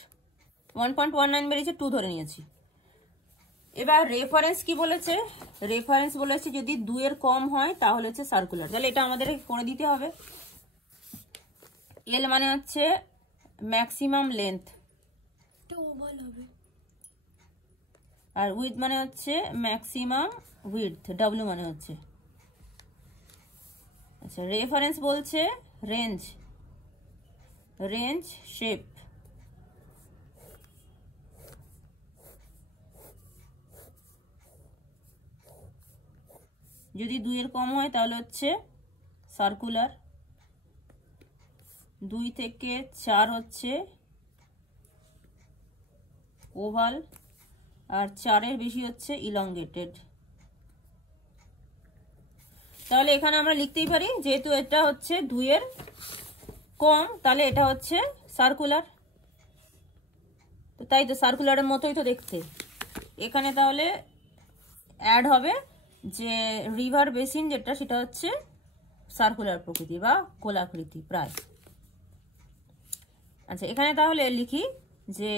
1.19 বেরিয়েছে, 2 ধরে নিয়েছি। এবার রেফারেন্স কি বলেছে, রেফারেন্স বলেছে যদি 2 এর কম হয় তাহলে হচ্ছে সার্কুলার। তাহলে এটা আমাদের করে দিতে হবে। এল মানে হচ্ছে ম্যাক্সিমাম লেন্থ, এটা ওভাল হবে। আর উইথ মানে হচ্ছে ম্যাক্সিমাম উইডথ, ডব্লিউ মানে হচ্ছে। আচ্ছা, রেফারেন্স বলছে রেঞ্জ, রেঞ্জ শেপ। যদি 2 এর কম হয় তাহলে হচ্ছে সার্কুলার, 2 থেকে 4 হচ্ছে ওভাল, আর 4 এর বেশি হচ্ছে ইলংগেটেড। তাহলে এখানে আমরা লিখতেই পারি যেহেতু এটা হচ্ছে 2 এর কম তাহলে এটা হচ্ছে সার্কুলার। তো তাই তো সার্কুলারের মতোই তো দেখতে। এখানে তাহলে অ্যাড হবে যে রিভার বেসিন যেটা সেটা হচ্ছে সার্কুলার প্রকৃতি বা গোলাকৃতি প্রায়। আচ্ছা, এখানে তাহলে লিখি যে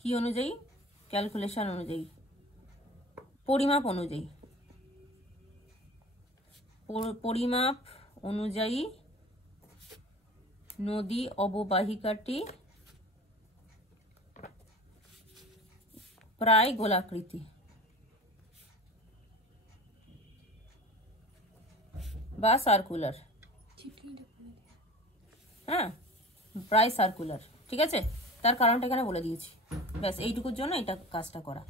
কি অনুযায়ী, ক্যালকুলেশন অনুযায়ী, পরিমাপ অনুযায়ী, পরিমাপ অনুযায়ী নদী অববাহিকাটি প্রায় গোলাকৃতি বা সার্কুলার। হ্যাঁ, প্রায় সার্কুলার। ঠিক আছে, তার কারণটা এখানে বলে দিয়েছি। ব্যাস এইটুকুর জন্য এটা কাজটা করা।